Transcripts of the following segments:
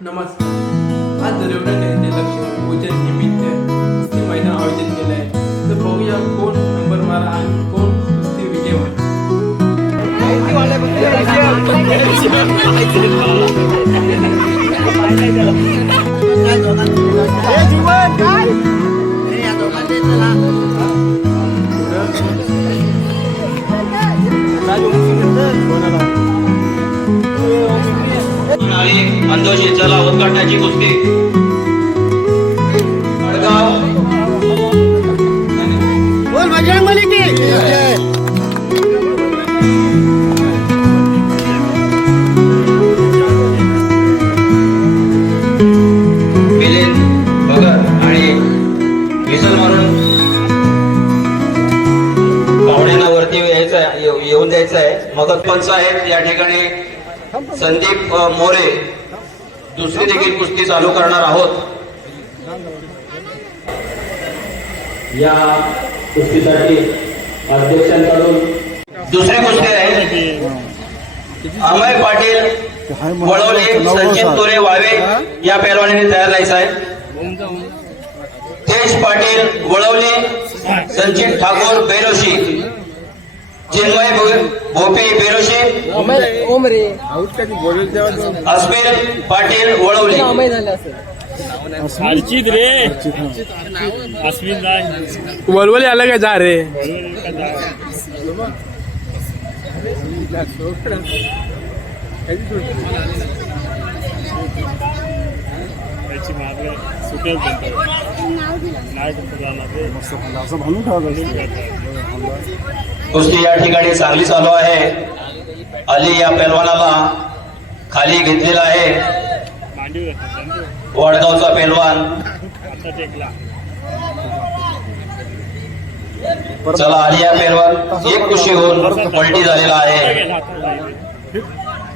नमस्कार. आज दरवडा जयंती लक्ष्मी पूजन निमित्त कुस्ती मैदान आयोजित केले आहे. तर बघूया कोण नंबर मारा आणि कोण कुस्ती विजय होईल. अंदोशी चला उद्घाटनाची कुस्ती वडगाव बोल बजरंगबली की मिलिंद भगत आणि विसल मारून पाहुण्यांना वरती येऊन द्यायचं आहे. मगत पंच आहेत या ठिकाणी. संदीप मोरे दुसरी देखील कुस्ती चालू करणार आहोत. या कुस्तीसाठी अध्यक्षांकडून दुसरी कुस्ती आहे. अमय पाटील वळवले संचित तोरे वावे या पैलवानांनी तयार राहायचं आहे. तेज पाटील वळवले संचित ठाकूर बेरोशी चिन्मय भोपी बेरोशी अस्मिर पाटील वळवले. वलवली आला काय जा रे. कुस्ती या ठिकाणी चांगली चालू आहे. अली या पैलवानाला खाली घेतलेला आहे. वडगावचा पैलवान. चला अली या पैलवान एक कुशी होऊन पलटी झालेला आहे.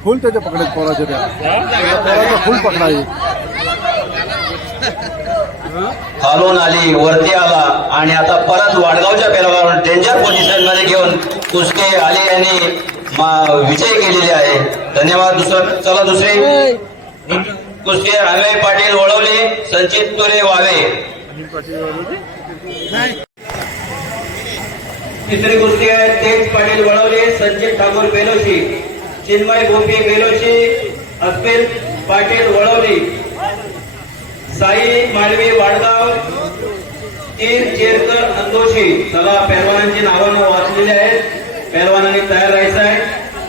फुल त्याच्या पकडायचे पोराच्या पोराचा फुल पकडाय. खालून आली वरती आला आणि आता परत वडगावच्या पैलवान डेंजर पोझिशन मध्ये घेऊन कुस्ती अली यांनी विजय केलेले आहे. धन्यवाद. चला दुसरी कुस्ती अमय पाटील वळवले संचित तुरे वावे. तिसरी कुस्ती आहे तेज पाटील वळवले संचित ठाकूर बेलोशी चिन्मय भोपी बेलोशी अस्मिर पाटील वळवली साई माळवी वाडगाव तीन चेरकर अंदोशी. चला पैलवानांची नावं वाचलेली आहेत. पैलवानांनी तयार राहायचं आहे.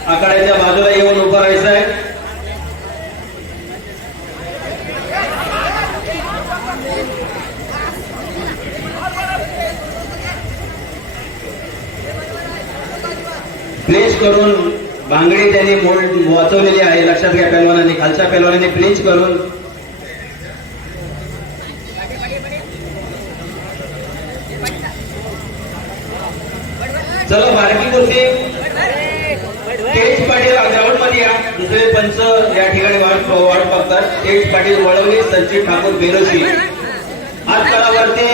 आखाड्याच्या बाजूला येऊन उभं राहायचं आहे. प्लेस करून बांगडी त्यांनी वाचवलेली आहे. लक्षात घ्या पैलवानांनी. खालच्या पैलवानांनी प्लेस करून चला बारकी कुस्ती तेज पाटील ग्राउंड मध्ये या. दुसरे पंच या ठिकाणी वाट बघतात. तेज पाटील वळवले संचित ठाकूर बेरोशी. हात तळावरती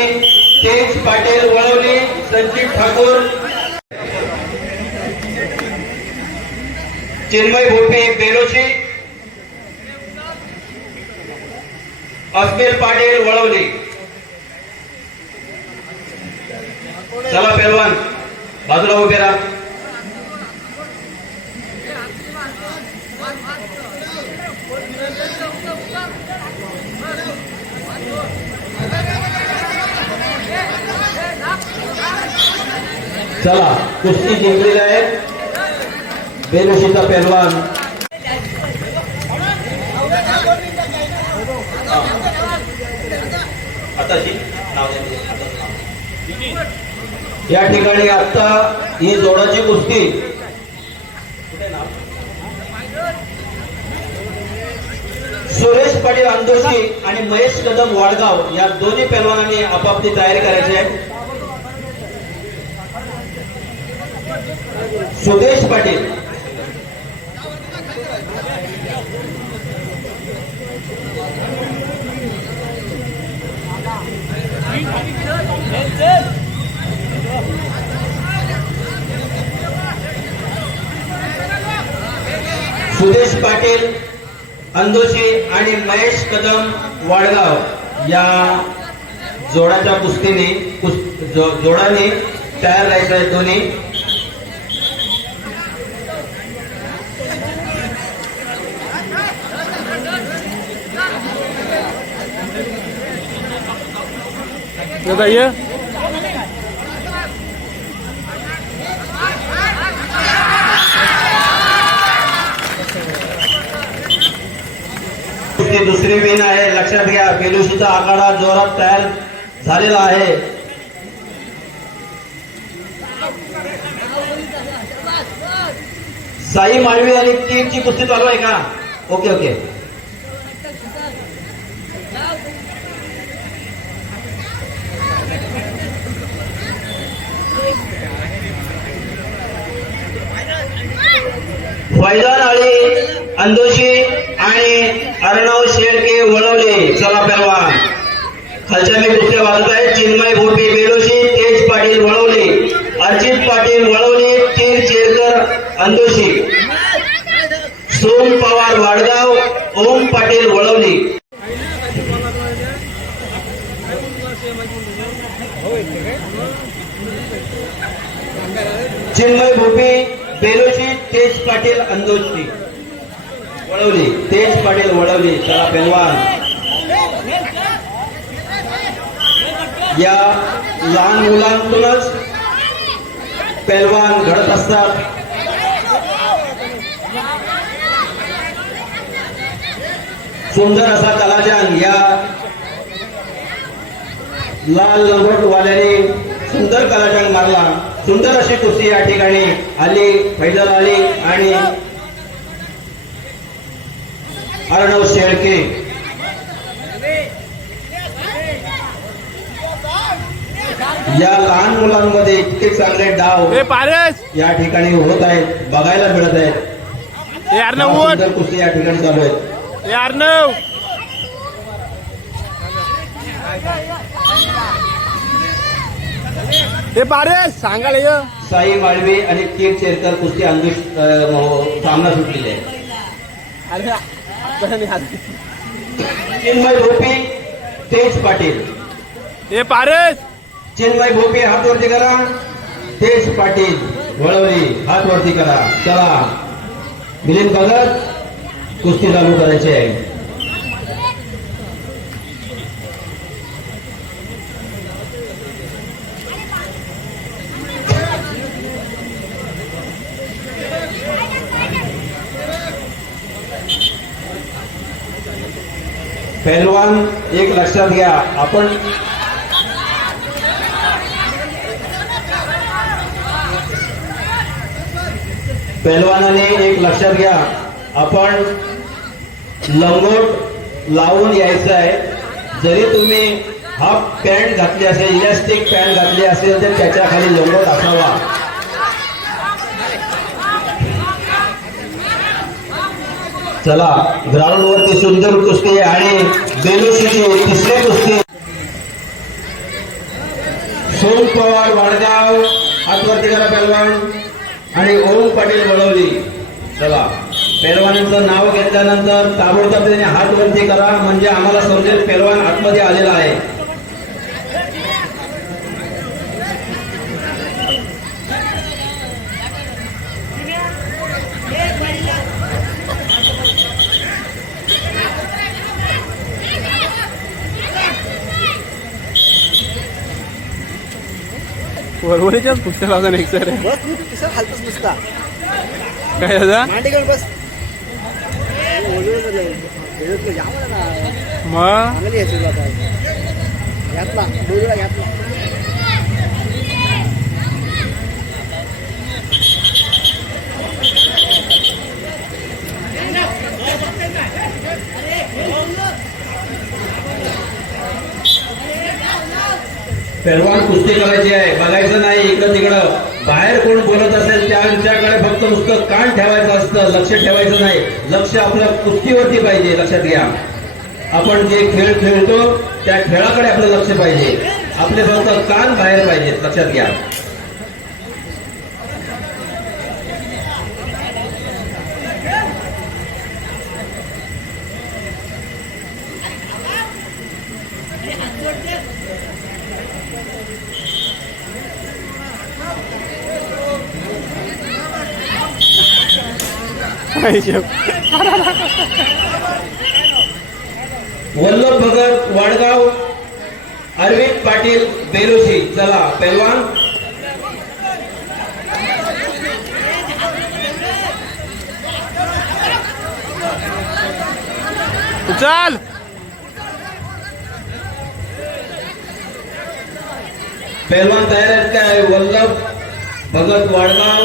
तेज पाटील वळवले संचित ठाकूर चिन्मय भोपे बेरोशी अस्मिर पाटील वळवले. चला पैलवान बाजूला उभे राहा. चला कुस्ती जिंकलेली आहे बेरोशीचा पैलवान. या ठिकाणी आता ही जोडाची कुस्ती सुरेश पाटील अंदोशी आणि महेश कदम वाडगाव या दोन्ही पैलवानांनी आपापली तयारी करायची आहे. सुदेश पाटील सुदेश पाटील अंदोशी आणि महेश कदम वाडगाव या जोडाच्या कुस्तीने जोडाने तयार राहायचं आहे दोन्ही. दादा ये दुसरी विन आहे. लक्षात घ्या, बेलुशीचा आखाडा जोरात तयार झालेला आहे. साई माळवी आणि टीमची कुस्ती चालू आहे का? Okay okay. फैजान अली अंदोशी आणि अर्णव शेळके वळवले. चला पहलवान, खालच्या मी कुस्त्या वाजत आहे. चिन्मय भोपी बेलोशी, तेज पाटील वळवले, अर्जित पाटील वळवले, तीर चेरकर अंदोशी, सोम पवार वाडगाव, ओम पाटील वळवले. चिन्मय भोपी बेलोशी, तेज पाटील अंदोशी वळवली, तेज पाटील वळवली. चला पहलवान, या लहान मुलांतूनच पहलवान घडत असतात. सुंदर असा कलाजान या लाल लंगोटवाल्याने सुंदर कलाजान मारला. सुंदर अशी कुस्ती या ठिकाणी आली. फैजल अली आणि अर्णव शेळके या लहान मुलांमध्ये इतके चांगले डाव या ठिकाणी होत आहेत, बघायला मिळत आहेत. सुंदर कुस्ती या ठिकाणी चालू आहेत. सांगायला साई माळवी आणि केक चेरकर कुस्ती अंदुष सामना सुटलेले आहे. चिन्मय भोपी, तेज पाटील. चिन्मय भोपी हात वरती करा, तेज पाटील वळवली हात वरती करा. चला मिलिंद भगत कुस्ती चालू करायची आहे. पहलवान एक लक्षात घ्या, आपण पहलवानाने एक लक्षात घ्या, आपण लंगोट लावून यायचं आहे. जरी तुम्ही हाफ पॅन्ट घातली असेल, इलास्टिक पॅन्ट घातली असेल तर त्याच्या खाली लंगोट असावा. चला ग्राउंड वरती सुंदर कुस्ती आणि बेलुशीची तिसरी कुस्ती. सोम पवार वाडगाव हात वरती करा पहलवान आणि ओम पाटील वळवली. चला पहलवानांचं नाव घेतल्यानंतर ताबडतोब त्याने हात वरती करा, म्हणजे आम्हाला समजेल पहलवान आतमध्ये आलेला आहे. वरवरीच्याच कुस्त्या लावता नाही सर. बस हालतच नसता काय दादा मांडी घेऊन बस. मग चांगली यायची यातला डोरीला यातला. पहलवान कुस्ती करायची आहे, बघायचं नाही इकडं तिकडं. बाहेर कोण बोलत असेल त्यांच्याकडे फक्त नुसतं कान ठेवायचं असतं, लक्ष ठेवायचं नाही. लक्ष आपल्या कुस्तीवरती पाहिजे. लक्षात घ्या, आपण जे खेळ खेळतो त्या खेळाकडे आपलं लक्ष पाहिजे. आपले फक्त कान बाहेर पाहिजेत. लक्षात घ्या. वल्लभ भगत वाडगाव, अरविंद पाटील बेलोशी. चला पैलवान. चल पैलवान तयार आहेत काय? वल्लभ भगत वाडगाव,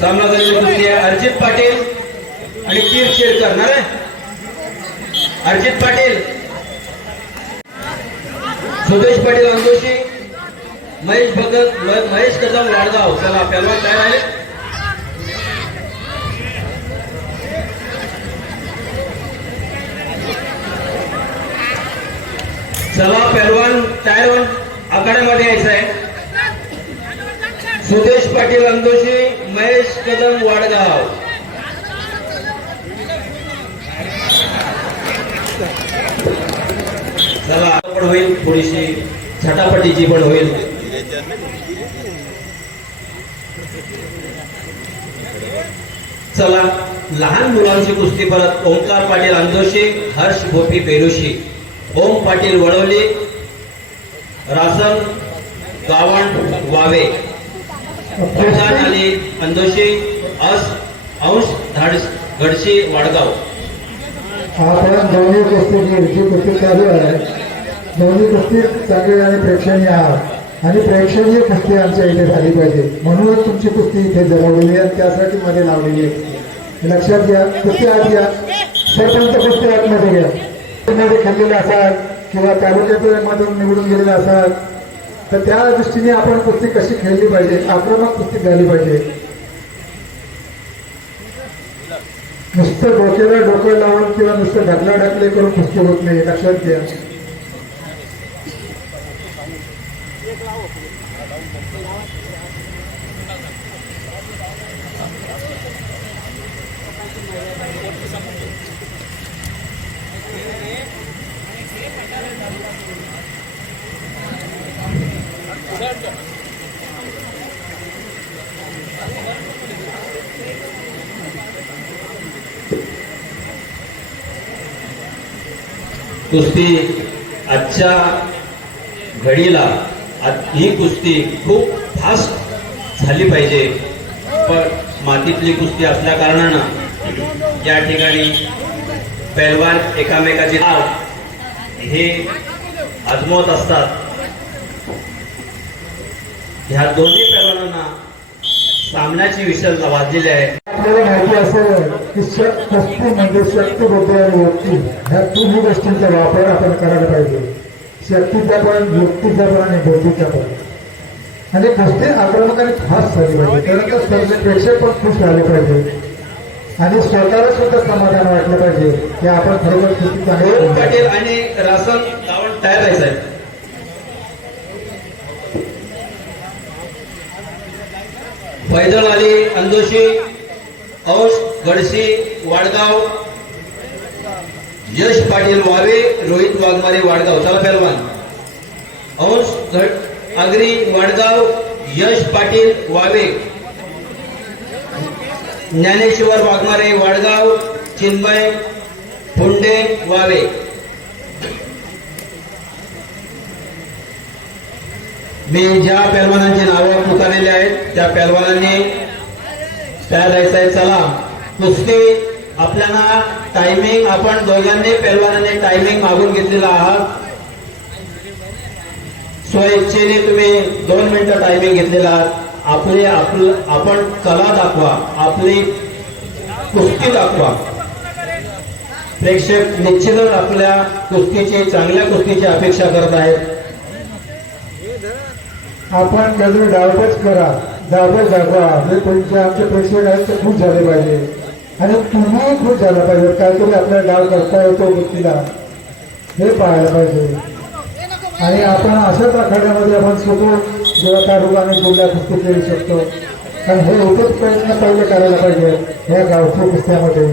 सामना झालेली कुस्ती आहे. अर्जित पाटील आणि कीर शेरकर ना रे. अर्जित पाटील, सुदेश पाटील अंदोशी, महेश भगत, महेश कदम वाडगाव. चला पैलवान तयार आहे. चला पैलवान टायर 1 आखाड्यामध्ये यायचं आहे. सुदेश पाटील अंदोशी, महेश कदम वाडगाव. चला पण होईल, थोडीशी झटापटीची पण होईल. चला लहान मुलांची कुस्ती परत. ओंकार पाटील अंदोशी, हर्ष भोपी बेलोशी. ओम पाटील वडवली, रासन गावण वावे. प्रधान अली अंदोशी, अंश गडशी वाडगाव. आपण दोन्ही कुस्ती जी कुस्ती चालू आहे, दोन्ही कुस्ती चांगली आणि प्रेक्षणीय आहात आणि प्रेक्षणीय कुस्ती आमच्या इथे झाली पाहिजे, म्हणूनच तुमची कुस्ती इथे जमवलेली आहे, त्यासाठी मध्ये लावलेली आहे. लक्षात घ्या. कुस्ती आत घ्या. सरपंच कुस्ती आतमध्ये घ्या. मध्ये खेळलेला असाल किंवा तालुक्यामधून निवडून गेलेला असाल तर त्या दृष्टीने आपण कुस्ती कशी खेळली पाहिजे, आक्रमक कुस्ती झाली पाहिजे. नुसतं डोक्याला डोकं लावून किंवा नुसतं ढकले करून कुस्ती होत नाही, लक्षात घ्या. कुस्ती आजच्या घडीला ही कुस्ती खूप फास्ट झाली पाहिजे, पण मातीतली कुस्ती असल्या कारणानं या ठिकाणी पैलवान एकामेकाचे हात हे आजमावत असतात. ह्या दोन्ही पैलवानांना सामन्याची विषय वाजलेली आहे. आपल्याला माहिती असेल की कुस्ती म्हणजे शक्ती, बुद्धी आणि युक्ती ह्या तिन्ही गोष्टींचा वापर आपण करायला पाहिजे. शक्तीचा पण, युक्तीचा पण आणि बुद्धीचा पण. आणि कुस्ती आक्रमक आणि फास्ट झाली पाहिजे, त्यानंतर स्पर्धेत प्रेक्षक पण खुश झाले पाहिजे आणि स्वतःला सुद्धा समाधान वाटलं पाहिजे की आपण खरोखर कुस्ती ओम पाटील आणि रासन गावण तयार आहे साहेब. फैजल अली अंदोशी, अंश गडशी वाडगाव, यश पाटील वावे, रोहित वाघमारे वाडगाव. चला पैलवान. अंश आगरी वाडगाव, यश पाटील वावे, ज्ञानेश्वर वाघमारे वाडगाव, चिन्मय फुंडे वावे. मी ज्या पैलवानांची नावं पुकारलेली आहेत त्या पैलवानांनी तयार राहायचं आहे. चला कुस्ती आपल्याला टायमिंग, आपण दोघांनी पैलवानांनी टायमिंग मागून घेतलेला आहात. स्वइच्छेने तुम्ही 2 मिनिटं टायमिंग घेतलेला आहात. आपण कला दाखवा, आपली कुस्ती दाखवा. प्रेक्षक निश्चितच आपल्या कुस्तीची, चांगल्या कुस्तीची अपेक्षा करत आहेत. आपण त्यातून डावच करा, डावच दाखवा. जे तुमचे आमचे प्रेक्षक आहेत ते खुश झाले पाहिजे आणि तुम्ही खुश झाला पाहिजे. काहीतरी आपल्याला डाव करता येतो कुस्तीला हे पाहायला पाहिजे. आणि आपण अशाच आखाड्यामध्ये आपण स्वतः जेव्हा तालुकाने जिल्हा कुस्ती खेळू शकतो, कारण हे एकच प्रयत्न पहिले करायला पाहिजे या गावठी कुस्त्यामध्ये.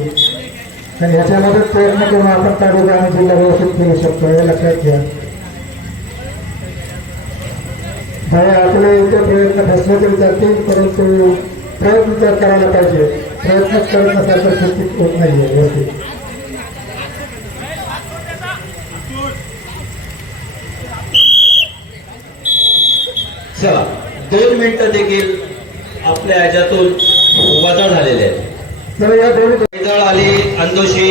आणि ह्याच्यामध्ये प्रयत्न करून आपण तालुका आणि जिल्हा व्यवस्थित खेळू शकतो, हे लक्षात घ्या. आणि आपले इतर प्रयत्न फसले तरी चालतील, परंतु प्रयत्न तर करायला पाहिजे. प्रयत्नच करत नसाल तर कुस्ती होत नाहीये व्यवस्थित. चला 2 मिनिटं देखील आपल्या ह्याच्यातून वजा झालेले आहेत. तर या दोन्ही आली अंदोशी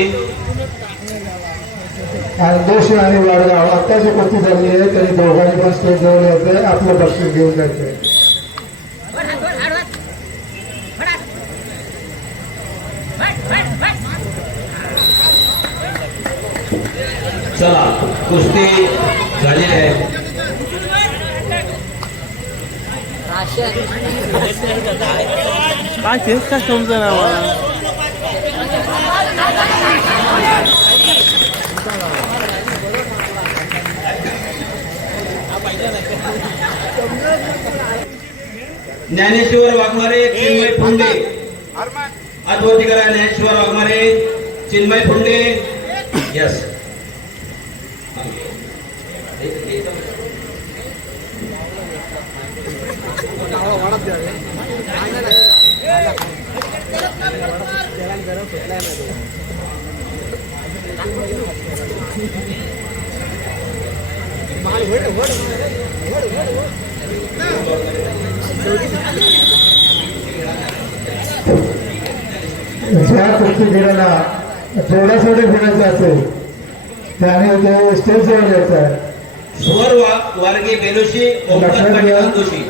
दोषी आणि वाडगाव आता जी कुस्ती झाली आहे तरी दोघांनी पण स्टेज जवळ यायचंय, आपलं बक्षीस घेऊन जायचंय. चला कुस्ती झालेली आहे. काय तेच काय समजा ना मला. ज्ञानेश्वर वाघमारे, चिन्मय फुंडे, आठवती करा. ज्ञानेश्वर वाघमारे, चिन्मय फुंडे. यस ज्या कुस्तीगीरांना थोडासाठी फिरायचं असेल त्याने ते स्टेज जवळ यायचं आहे. स्वर वारगे बेलोशी, ओंकार पाटील अंदोशी.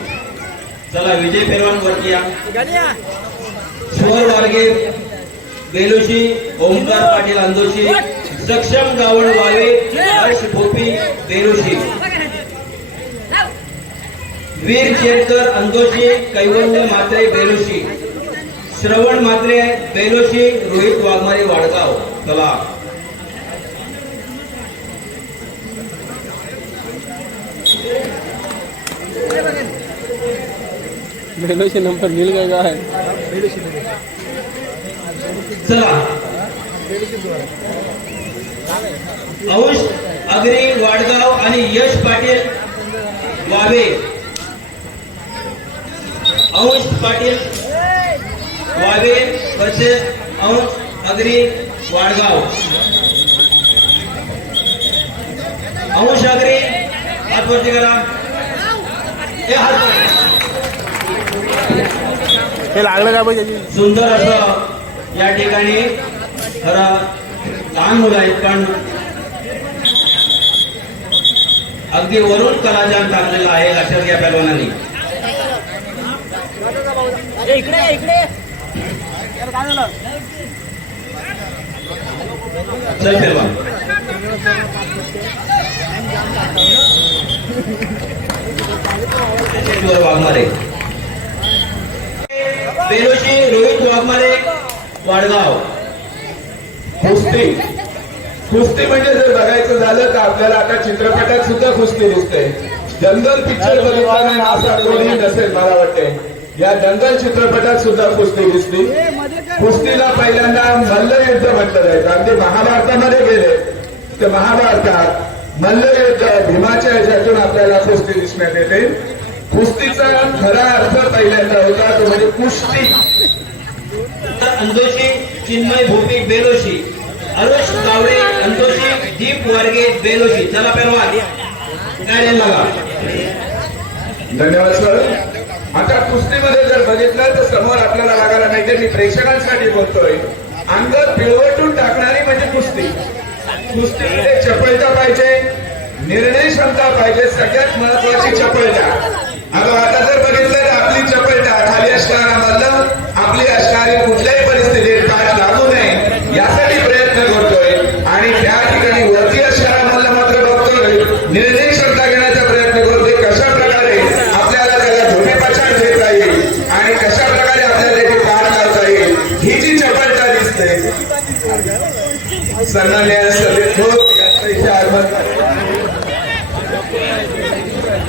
चला विजय पेरवान वरती या. स्वर वारगे बेलोशी, ओंकार पाटील अंदोशी, सक्षम गावड वावे, हर्ष भोपी बेलोशी, वीर शेरकर अंदोशी, कैवल्य म्हात्रे बेलोशी, श्रवण म्हात्रे बेलोशी, रोहित वाघमारे वाडगाव. चला बेलोशी नंबर मिल गया है. चला अंश अग्री वाडगाव आणि यश पाटील वावे. अंश पाटील वावे वर्सेस अंश अग्री वाडगाव. अंश अग्री हात वरती करा. हे लागलं का पाहिजे. सुंदर असं या ठिकाणी खरं लहान मुलं आहेत पण अगदी वरून कलाजान टाकलेला आहे. लक्षात घ्या पहलवानांनी. चल पहलवान. वाघमारे बेलोशी, रोहित वाघमारे वाडगाव. कुस्ती म्हणजे जर बघायचं झालं तर आपल्याला आता चित्रपटात सुद्धा कुस्ती दिसते. दंगल पिक्चर बघितल्याने असा कोणी नसेल मला वाटते. या दंगल चित्रपटात सुद्धा कुस्ती दिसली. कुस्तीला पहिल्यांदा मल्लयुद्ध म्हटलं जायचं. अगदी महाभारतामध्ये गेले तर महाभारतात मल्लयुद्ध भीमाच्या ह्याच्यातून आपल्याला कुस्ती दिसण्यात येते. कुस्तीचा खरा अर्थ पहिल्यांदा होता तो म्हणजे कुस्ती. अंदोशी, चिन्मय भोपी बेलोशी, अरुष कावडे अंदोशी, दीप वारगे बेलोशी. चला पहलवान गाड्या लागा. धन्यवाद सर. आता कुस्तीमध्ये जर बघितलं तर समोर आपल्याला लागायला नाही ते मी प्रेक्षकांसाठी बोलतोय. अंग पिळवटून टाकणारी म्हणजे कुस्ती. कुस्तीमध्ये चपळता पाहिजे, निर्णय क्षमता पाहिजे. सगळ्यात महत्वाची चपळता. आता जर बघितलं तर आपली चपळता खाली असणाऱ्यामधलं आपली असणारी कुठल्याही परिस्थितीत पाठ लागू नये यासाठी प्रयत्न करतोय. आणि त्या ठिकाणी वरती असणाऱ्यामधलं मात्र बघतोय निर्णय क्षमता घेण्याचा प्रयत्न करतोय. कशा प्रकारे आपल्याला त्याला धोटे पछाड देता येईल आणि कशा प्रकारे आपल्याला त्याची पाठ लावता येईल ही जी चपळता दिसते. सन्माननीय सभेत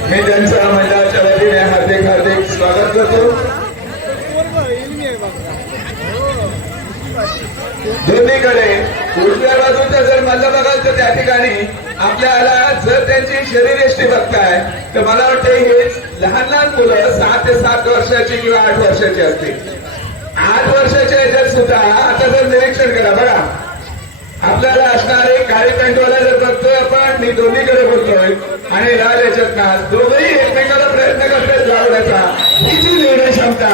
मी त्यांच्या मंडळाच्या वतीने हार्दिक हार्दिक स्वागत करतो. दोन्हीकडे उजव्या बाजूचा जर मल्ल बघाल तर त्या ठिकाणी आपल्याला जर त्यांची शरीरयष्टी बघताय तर मला वाटतं हेच लहान लहान मुलं 6 ते 7 वर्षाची किंवा 8 वर्षाची असतील. 8 वर्षाच्या याच्यात सुद्धा आता जर निरीक्षण करा बघा, आपल्याला असणारे काळी पॅन्टवाला जर बघतोय आपण, मी दोन्हीकडे बोलतोय, आणि लाल याच्यात ना दोघंही एकमेकाला प्रयत्न करतात लावण्याचा. ही जी निर्णय क्षमता,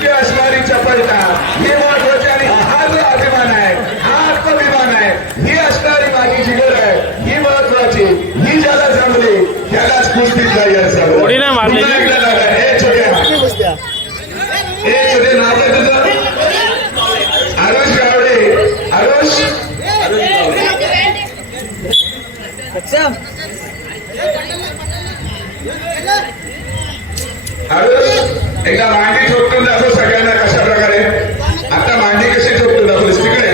जी असणारी चपळता, हे महत्वाचे. आणि हा जो अभिमान आहे, हा आत्माभिमान आहे, ही असणारी माझी जिगर आहे, ही महत्वाची. ही ज्याला जमली त्यालाच कुस्तीत जाईल असावं. पुन्हा एकदा लागा. हे छोट्या नाव आहे तुझं? आरुष गावडे. आरुष एकदा मांडी ठोकून दाखव सगळ्यांना कशा प्रकारे. आता मांडी कशी ठोकून दाखवलीस तिकडे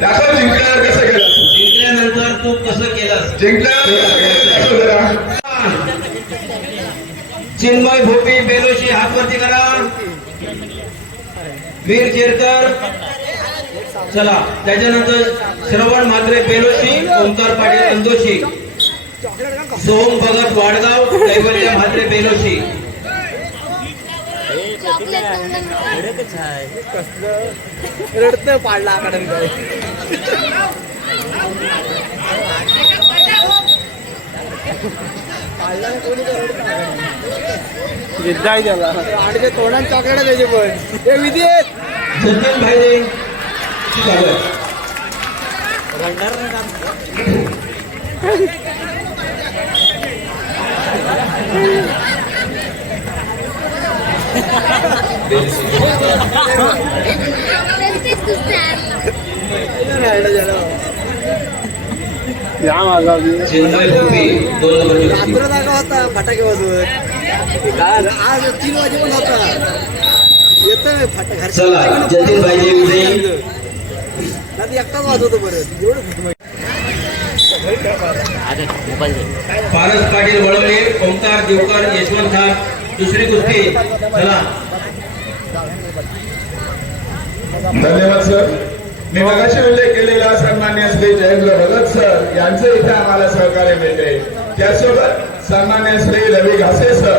दाखव. जिंकल्यावर कसं केलं, जिंकल्यानंतर तू कसं केलंस. जिंकल्यावर जरा चिन्मय भोपी बेलोशी हात वरती करा. वीर जेरकर. चला, त्याच्यानंतर श्रवण म्हात्रे बेलोशी, ओंकार पाटील अंदोशी, सोम भगत वाडगाव, कैवल्य म्हात्रे बेलोशी. रडत पाडला आकडे जिद्दाय त्याला आडचे तोंडात चॉकलेट त्याचे पण हे विधी सचिन भाई चिन्मय भोपी 2 नंबरची कुस्ती. जागा होता फटाके वाजवत आज 3 वाजे पण होता येतोय फटाके. चला, जतीन भाईजी विजयी. एकटाच वाजवतो बरं एवढं. पारस पाटील वळवले, ओंकार देवकर, यशवंत खान. दुसरी कुस्ती. चला. धन्यवाद सर. मी मगाशी उल्लेख केलेला सन्मान्य श्री जयेंद्र भगत सर यांचं इथे आम्हाला सहकार्य मिळते. त्यासोबत सन्मान्य श्री रवी घासे सर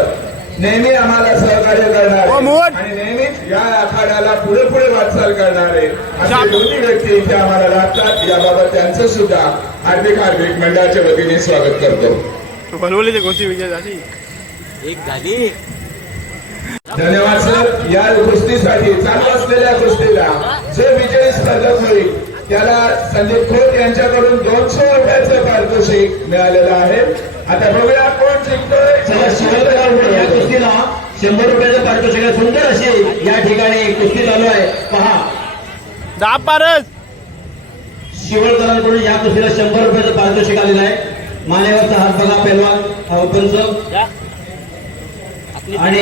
नेहमी आम्हाला सहकार्य करणारे आणि नेहमीच या आखाड्याला पुढे पुढे वाटचाल करणारे असे दोन्ही व्यक्ती इथे आम्हाला लागतात. याबाबत त्यांचं सुद्धा हार्दिक हार्दिक मंडळाच्या वतीने स्वागत करतो. बनवलेली गोष्टी विजय झाली. एक झाली. धन्यवाद सर. या कुस्तीसाठी चालू असलेल्या कुस्तीला जे विजयी स्पर्धक होईल त्याला संदीप खोत यांच्याकडून 200 रुपयाचं पारितोषिक मिळालेलं आहे. आता बघूया कोण जिंकतोय. चला, शिवलकरांकडून या कुस्तीला 100 रुपयाचं पारितोषिक आहे. सुंदर अशी या ठिकाणी कुस्ती चालू आहे. पहा, 10 पारस. शिवलकरांकडून या कुस्तीला 100 रुपयाचं पारितोषिक आलेलं आहे. मानेवरचा हात बघा पेलवान पंच. आणि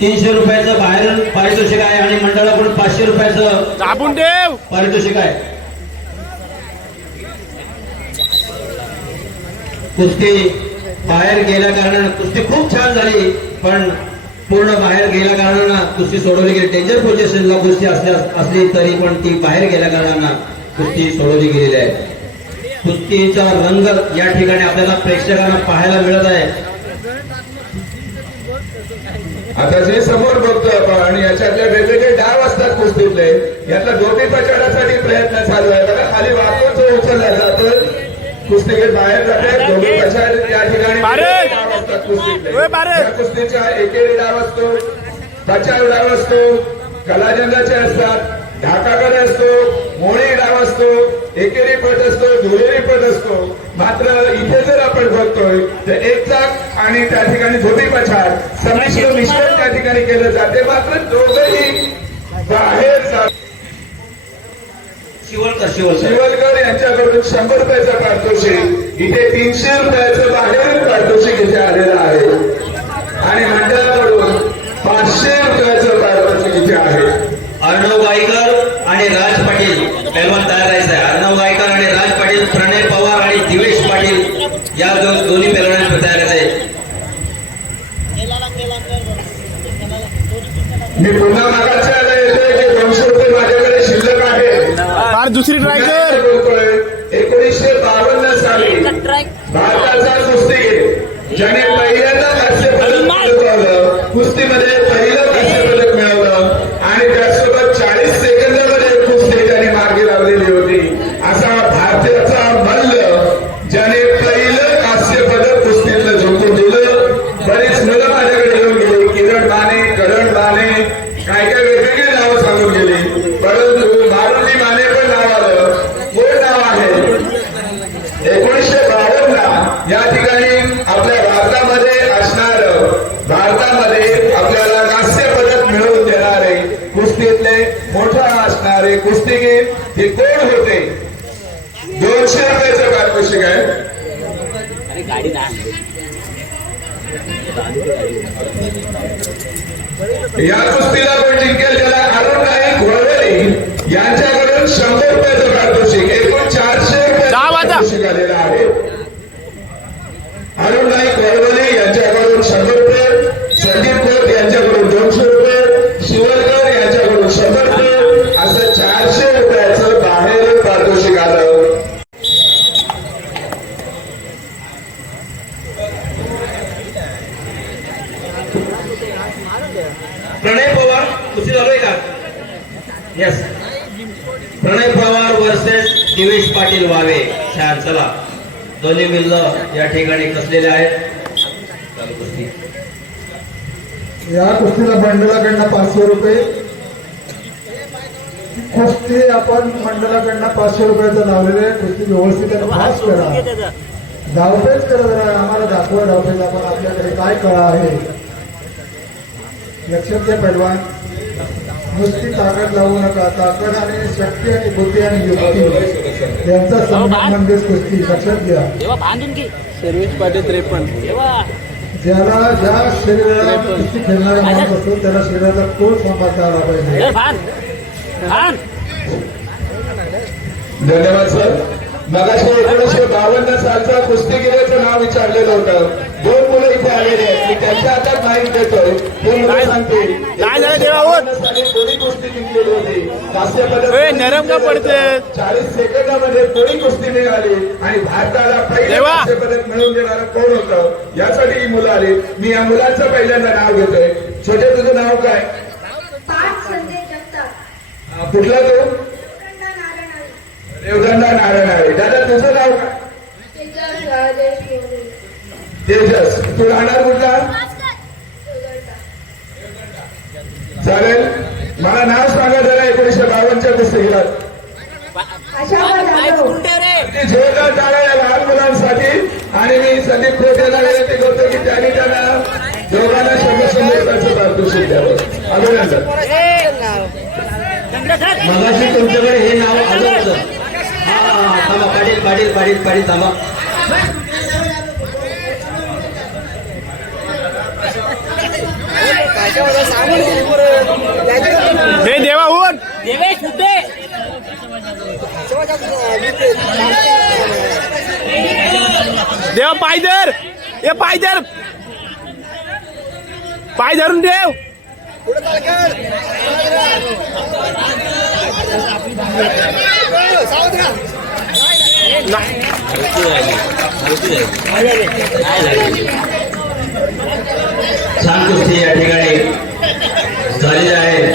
300 रुपयाचं बाहेरून पारितोषिक आहे आणि मंडळाकडून 500 रुपयाचं दाबून देव पारितोषिक आहे. कुस्ती बाहेर गेल्या कारणानं कुस्ती खूप छान झाली, पण पूर्ण बाहेर गेल्या कारणानं कुस्ती सोडवली गेली. डेंजर पोझिशनला कुस्ती असली तरी पण ती बाहेर गेल्या कारणानं कुस्ती सोडवली गेलेली आहे. कुस्तीचा रंग या ठिकाणी आपल्याला प्रेक्षकांना पाहायला मिळत आहे. आता जे समोर बघतो आपण याच्यातले वेगवेगळे डाव असतात कुस्तीतले. यातला दोन्ही पछाडासाठी प्रयत्न चालू आहे. बघा, खाली वाकून जो उचलला जातो कुस्तीगीर बाहेर जातात. दोन्ही पछाड त्या ठिकाणी डाव असतात कुस्तीतले. या कुस्तीचा एकेरी डाव असतो, पछाड डाव असतो, कलाजंगाचे असतात, ढाकाकडे असतो, मोळी डाव असतो, एकेरी पट असतो, दुहेरी पट असतो. मात्र इथे जर आपण बघतोय तर एक चाक आणि त्या ठिकाणी धोबी पछाड संमिश्र मिश्रण त्या ठिकाणी केलं जाते. मात्र दोघंही बाहेर जात. शिवलकर यांच्याकडून 100 रुपयाचं पारितोषिक, इथे 300 रुपयाचं बाहेरून पारितोषिक इथे आलेलं आहे आणि मंडळाकडून 500 रुपयाचं पारितोषिक इथे आहे. अर्णव गायकर आणि राज पाटील पहिलवान तयार राहायचं आहे. अर्णव गायकर आणि राज पाटील, प्रणय पवार आणि दिवेश पाटील या दोन्ही पहिलवानांनी तयार राहायचं. मी पुन्हा मागाच्या येतोय की 200 रुपये माझ्याकडे शिल्लक आहे. दुसरी ट्राय कर. 1952 साली भारताचा कुस्तीगीर ज्याने पहिल्यांदा कांस्य पदक मिळवलं, कुस्तीमध्ये पहिलं कांस्य पदक मिळवलं आणि त्यासोबत 40 सेकंदामध्ये कुस्ती त्याने मार्गी लावलेली होती, असा भारताचा मल्ल ज्याने पहिलं कांस्य पदक कुस्तीतलं जिंकून दिलं. बरीच मुलं माझ्याकडे येऊन गेली, किरण माने, करण माने, काय काय वेगवेगळी नावं सांगून गेली, परंतु मारुती माने पण नाव आलं. कोण नाव आहे? 1952 या ठिकाणी आपल्या भारतामध्ये असणार, भारतामध्ये आपल्याला कांस्य पदक मिळवून देणारे कुस्तीतले मोठा असणारे कुस्तीगीर हे कोण होते? 200 रुपयाचं पारितोषिक आहे. या कुस्तीला पण जिंकेल त्याला अरुण नाईक वळवली यांच्याकडून 100 रुपयाचं पारितोषिक, एकूण 400 रुपयाचं पारितोषिक आलेलं आहे. अरुण नाईक वळवली यांच्याकडून 100 रुपये, संदीप खोत यांच्याकडून 200 रुपये, शिवलकर यांच्याकडून 100 रुपये, असं 400 रुपयाचं बाहेर पारितोषिक आलं. प्रणय पवार कुस्ती चालू आहे का? यस. प्रणय पवार वर्सेस दिवेश पाटील वावे. छान, चला दोन्ही मिल्ल या ठिकाणी कसलेले आहेत. चालू कुस्ती. या कुस्तीला मंडळाकडनं 500 रुपये. कुस्ती आपण मंडळाकडनं 500 रुपयाचं लावलेलं आहे. कुस्ती व्यवस्थित आणि फास्ट करा, धावपेच करा, जरा आम्हाला दाखवा धावपेच आपण आपल्याकडे काय कळा आहे. लक्षात घ्या पैलवान, नुसती ताकद लावू नका. ताकद आणि शक्ती आणि बुद्धी आणि युक्ती यांचा संगम म्हणजे कुस्ती. लक्षात घ्या. सर्विस पाटील 53. ज्याला ज्या शरीराला कुस्ती खेळणारा माणूस असतो त्याला शरीराचा तोल सांभाळता आला पाहिजे. धन्यवाद सर. मगाशी 1952 सालचा कुस्तीगिरीचं नाव विचारलेलं होतं. 2 मुलं इथे आलेले आहेत, मी त्यांच्या हातात माहीत देतोय. हे मुलं सांगतील काय झालं देवावर? कोणी कुस्ती जिंकलेली होती, कांस्य पदक नरम का पडते? 40 सेकंदामध्ये कोणी कुस्ती मिळाली आणि भारताला पहिलं कांस्य पदक मिळवून देणारं कोण होतं, यासाठी ही मुलं आली. मी या मुलांचं पहिल्यांदा नाव घेतोय. छोटे, तुझं नाव काय? कुठला तो? देवदंडा नारायण. दादा तुझं नाव काय? तेजस. तू राहणार कुठला? चालेल, मला नाव सांगा जरा 1952च्या कुस्तीगीरात. जोरदार टाळ्या या लहान मुलांसाठी. आणि मी संदीप खोत यांना विनंती करतो की त्यांनी त्यांना दोघांना 100 पारितोषिक द्यावं. अभिनंदन. मगाशी तुमच्याकडे हे नाव आलं होतं. थांबा, पाटील पाटील पाटील पाटील थांबा. हे देवाहून देवेश कुठे? देवा पाय धर, हे पाय धर, पाय धरून देव. छान कुस्ती या ठिकाणी झालेली आहे.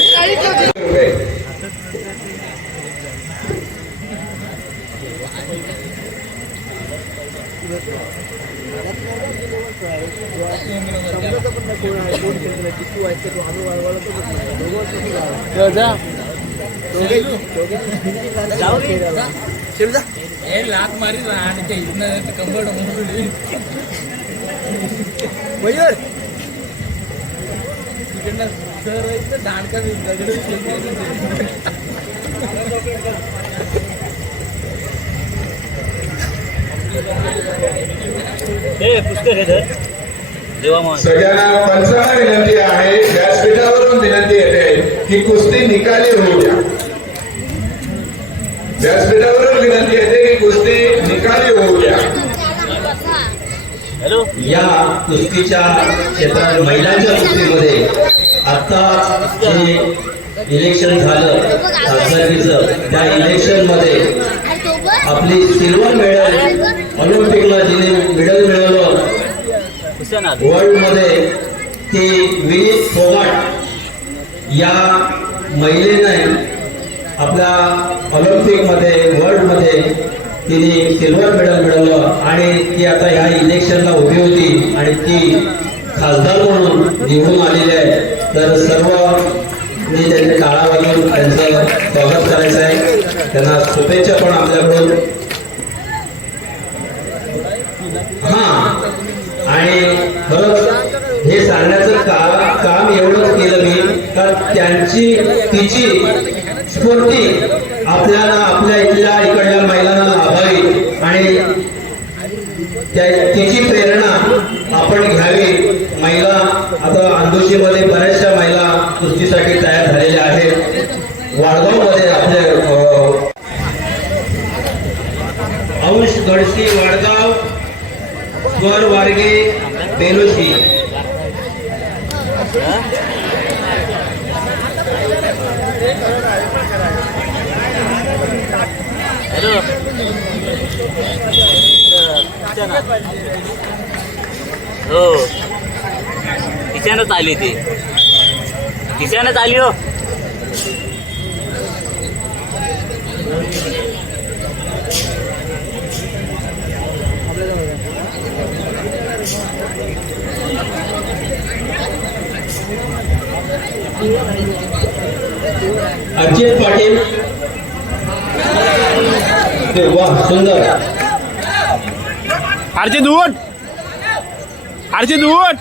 लाख मारी कंबड मयूर सर दांडका दगड सगळ्यांना पंचांना विनंती आहे, व्यासपीठावरून विनंती येते की कुस्ती निकाली होऊ द्या. व्यासपीठावरून विनंती येते की कुस्ती निकाली होऊ द्या. या कुस्तीच्या क्षेत्रात महिलांच्या कुस्तीमध्ये आता जे इलेक्शन झालं खासदारकीचं, त्या इलेक्शन मध्ये आपली सिल्वर मेडल ऑलिम्पिकला जिने मेडल मिळवलं वर्ल्ड मध्ये ती विनीत फोगाट या महिलेने आपल्या ऑलिम्पिक मध्ये वर्ल्ड मध्ये तिने सिल्वर मेडल मिळवलं आणि ती आता ह्या इलेक्शनला उभी होती आणि ती खासदार म्हणून निवडून आलेली आहे. तर सर्व मी त्यांचे टाळा वाजवून त्यांचं स्वागत करायचं आहे. त्यांना शुभेच्छा पण आपल्याकडून. आणि खरंच हे सांगण्याचं काम एवढंच केलं मी का तिची स्फूर्ती आपल्याला आपल्या इकडल्या महिलांना लाभावी आणि तिची प्रेरणा आपण घ्यावी. महिला आता अंदोशीमध्ये बऱ्याचशा महिला कुस्तीसाठी तयार झालेल्या आहेत. वाडगावमध्ये आपले अंश गडसी वाडगाव, स्वर वारगे बेलोशी. हो तिच्यानंच आली ती तिच्यानंच आली हो. अजित पाटील वाह सुंदर. अर्जित उठ अर्जित उठ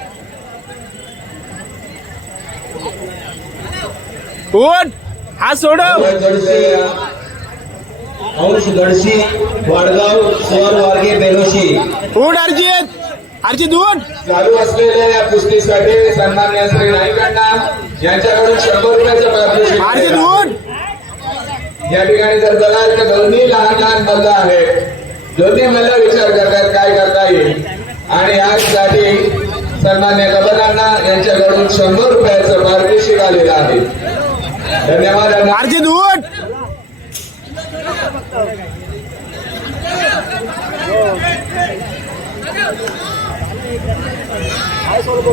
उठ हात सोडव. अंश गडसी वाडगाव, स्वर वारगे बेलोशी. उठ अर्जित अर्जित उठ. चालू असलेल्या या कुस्तीसाठी सन्मान्य श्री नाईकांना यांच्याकडून 100 रुपयाचं पारितोषिक अर्जित उठ. या ठिकाणी जर बघाल तर दोन्ही लहान लहान मल्ल आहेत. दोन्ही मल्ल विचार करतात काय करता येईल आणि यासाठी सन्मान्य कबलांना यांच्याकडून 100 रुपयाचं पारितोषिक आलेलं आहे. धन्यवाद. अर्जित उठ.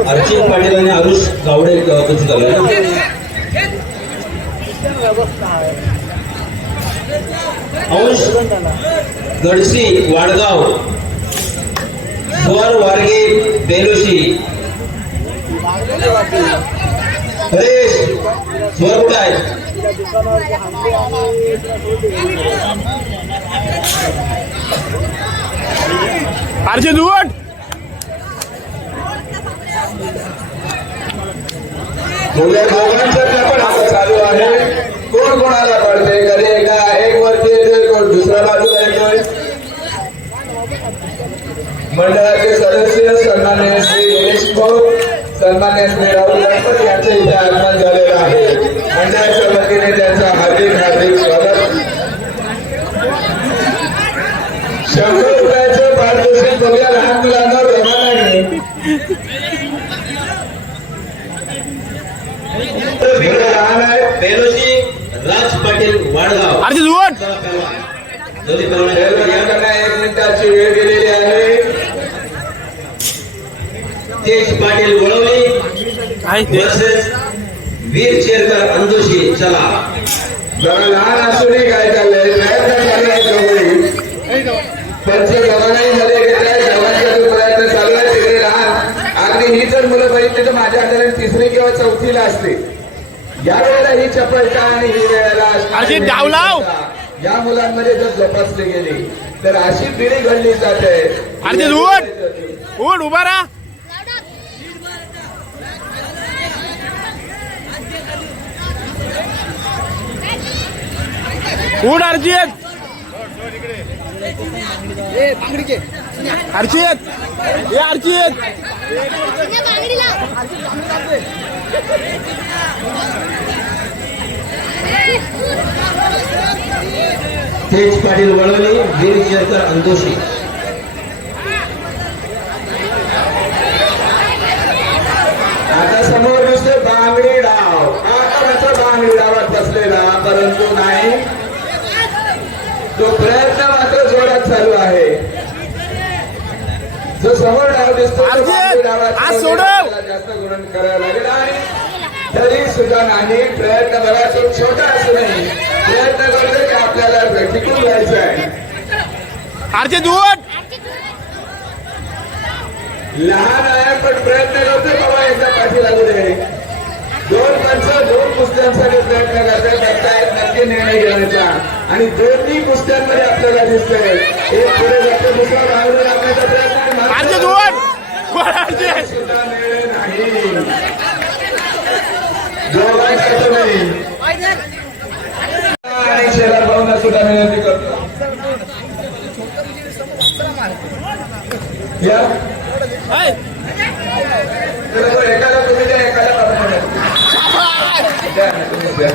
अर्जित पाटील आणि आरुष गावडे कुस्ती झालं. अंश गडसी वाडगाव, स्वर वारगे बेलोशी. हरेश स्वर कुठे आहे? अर्जित उठ. दोघांचं पण आता चालू आहे. कोण कोणाला पडते कधी एक वरती येतोय कोण दुसऱ्या बाजूला येतोय. मंडळाचे सदस्य सन्मान्य श्री दिनेश भाऊ, सन्मान्य श्री राहुल गणपत यांचं इथे आगमन झालेलं आहे. मंडळाच्या वतीने त्यांचं हार्दिक हार्दिक स्वागत. 100 रुपयाचं पारितोषिक बघूया लहान मुलांना प्रमाणाने. लहान आहे बेलोशी, राज पाटील वाडगाव. अर्जित उठ. यांना 1 मिनिटाची वेळ दिलेली आहे. तेज पाटील वळवली वर्सेस वीर चेरकर अंदोशी. चला जरा लहान असूनही काय चाललंय प्रयत्न चालू आहे दोघे. पंच गव्हाणाही मध्ये घेतलाय. गव्हांचा जो प्रयत्न चालू आहे तिकडे लहान अगदी ही जर मुलं बघितली तर माझ्या आधारे 3री किंवा 4थीला असते. या वेळेला ही चपळता आणि ही वेळेला अर्जित डाव लाव. या मुलांमध्ये जर जोपासली गेली तर अशी पिढी घडली जाते. अर्जित उठ उठ उभा राहा. उठ अर्जित. अर्जित ये अर्जित. तेज पाटील वळवली, वीर चेरकर अंदोशी. आता समोर दिसते बांगडी डाव. आता बांगडी डावात बसलेला परंतु नाही. तो प्रयत्न मात्र जोरात चालू आहे. जो समोर डाव दिसतो तो अर्जित, बाजू डावाचा आज सोडव. आपल्याला जास्त गुण करायला लागेल आणि तरी सुद्धा नाही प्रयत्न बघा तो छोटा असूनही प्रयत्न करतो की आपल्याला टिकून राहायचं आहे. अर्जे दूध लहान आहे पण प्रयत्न करतोय बाबा एकदा पाठी लागू दे. दोन पंच दोन कुस्त्यांसाठी प्रयत्न करतायत बघतायत नक्की निर्णय घेण्याचा आणि दोन्ही कुस्त्यांमध्ये आपल्याला दिसतंय एक पुढे जातो दुसरा बाहेर लागण्याचा प्रयत्न आहे. अर्जे दूध अर्जे सुद्धा निर्णय नाही दोघांसाठी नाही आणि शेलार भाऊंना सुद्धा विनंती करतो या एकाला तुम्ही द्या एकाला आपण द्या ना, तुम्हीच द्या.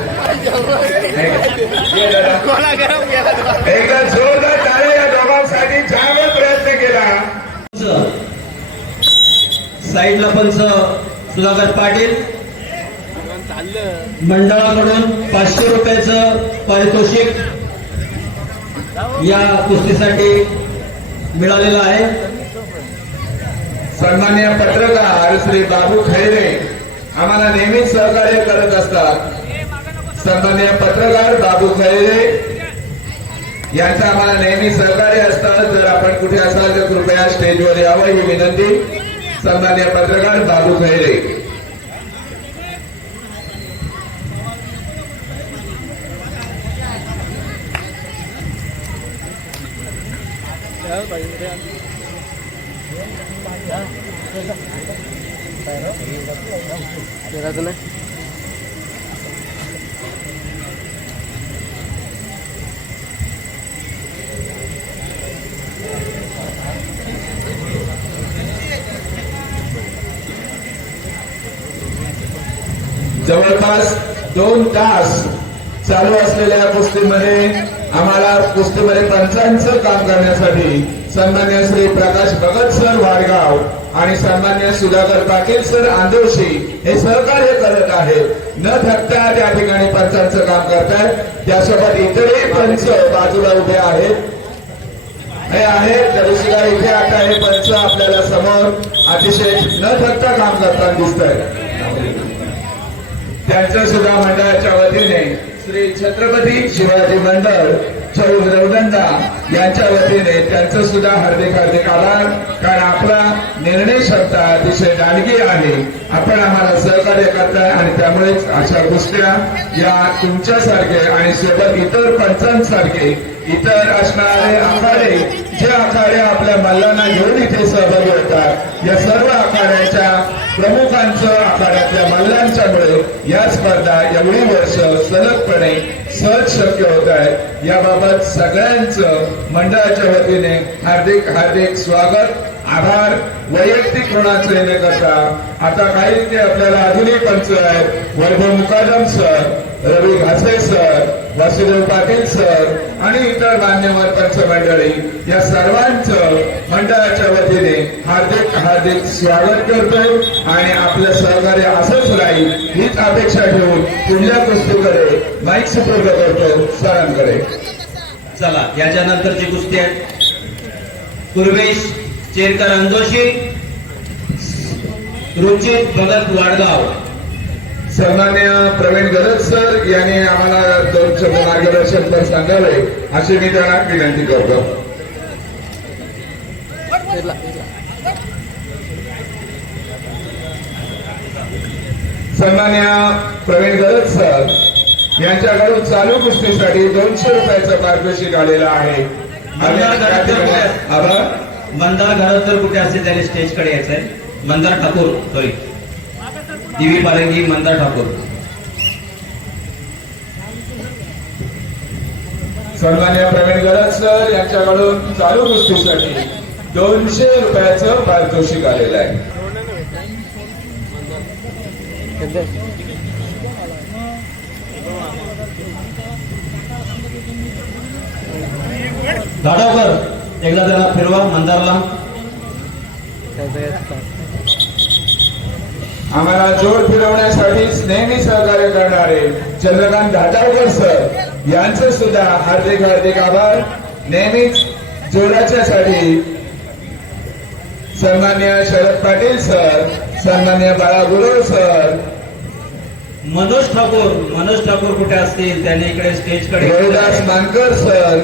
ये दादा. कोणा गरम गेला एकदा जोरदार टाळ्या या दोघांसाठी चांगला प्रयत्न केला. साईडला पंच सुधाकर पाटील मंडळाकडून 500 रुपयाचं पारितोषिक या कुस्तीसाठी मिळालेलं आहे. सन्मान्य पत्रकार श्री बाबू खैरे आम्हाला नेहमीच सहकार्य करत असतात. सन्मान्य पत्रकार बाबू खैरे यांचं आम्हाला नेहमी सहकार्य असतं. जर आपण कुठे असाल तर कृपया स्टेजवर यावं ही विनंती. सन्मान्य पत्रकार बाबू खैरे. जवळपास 2 तास चालू असलेल्या कुस्तीमध्ये आम्हाला कुस्तीमध्ये पंचांचं काम करण्यासाठी सन्मान्य श्री प्रकाश भगत सर वाडगाव आणि सन्मान्य सुधाकर पाटील सर आंदोशी हे सहकार्य करत आहेत. न थकता त्या ठिकाणी पंचांचं काम करतायत. त्यासोबत इतरही पंच बाजूला उभे आहेत. हे आहेत तरीसुद्धा इथे आता हे पंच आपल्याला समोर अतिशय न थकता काम करताना दिसत आहेत. त्यांच्या सुद्धा मंडळाच्या वतीने श्री छत्रपती शिवाजी मंडळ चौद रवदंडा यांच्या वतीने त्यांचं सुद्धा हार्दिक हार्दिक आभार. कारण आपला निर्णय क्षमता अतिशय दांडगी आहे. आपण आम्हाला सहकार्य करताय आणि त्यामुळेच अशा कुस्त्या या तुमच्यासारखे आणि सोबत इतर पंचांसारखे इतर असणारे आखाडे जे आखाडे आपल्या मल्लांना घेऊन इथे सहभागी होतात या सर्व आखाड्याच्या प्रमुखांचं आखाड्यातल्या मल्लांच्यामुळे या स्पर्धा एवढी वर्ष सलगपणे सहज शक्य होत आहे. याबाबत सगळ्यांचं मंडळाच्या वतीने हार्दिक हार्दिक स्वागत आभार. वैयक्तिक ऋणाचं हे न करता आता काही ते आपल्याला अजूनही पंच आहेत. वैभव मुकादम सर, रवी घासे सर, वासुदेव पाटील सर आणि इतर मान्यवर पंच मंडळी या सर्वांचं मंडळाच्या वतीने हार्दिक हार्दिक स्वागत करतोय आणि आपलं सहकार्य असंच राहील हीच अपेक्षा ठेवून पुढल्या कुस्तीकडे माईक सुपूर्द करतो सरांकडे. चला याच्या नंतरची कुस्ती आहे पूर्वेश चेरकर अंदोशी रुचित भगत वाडगाव. सन्मान्य प्रवीण गरज सर यांनी आम्हाला 2 शब्द मार्गदर्शन पण सांगावे अशी मी त्यांना विनंती करतो. सन्मान्य प्रवीण गरज सर यांच्याकडून चालू कुस्तीसाठी 200 रुपयाचं पारितोषिक आलेलं आहे. आभार. मंदार घरात कुठे असते त्याने स्टेजकडे यायचंय. मंदार ठाकूर सॉरी दिवी पारंगी मंदार ठाकूर. सन्मान्य प्रवीण गरज सर यांच्याकडून चालू कुस्तीसाठी 200 रुपयाचं पारितोषिक आलेलं आहे. धाडवकर एकदा त्याला फिरवा मंदारला. आम्हाला जोर फिरवण्यासाठी नेहमी सहकार्य करणारे चंद्रकांत धाटावकर सर यांचे सुद्धा हार्दिक हार्दिक आभार. नेहमीच जोराच्यासाठी सन्मान्य शरद पाटील सर, सन्मान्य बाळा गुरव सर, मनोज ठाकूर कुठे असतील? त्यांनी इकडे स्टेजकडे रोहिदास मानकर सर,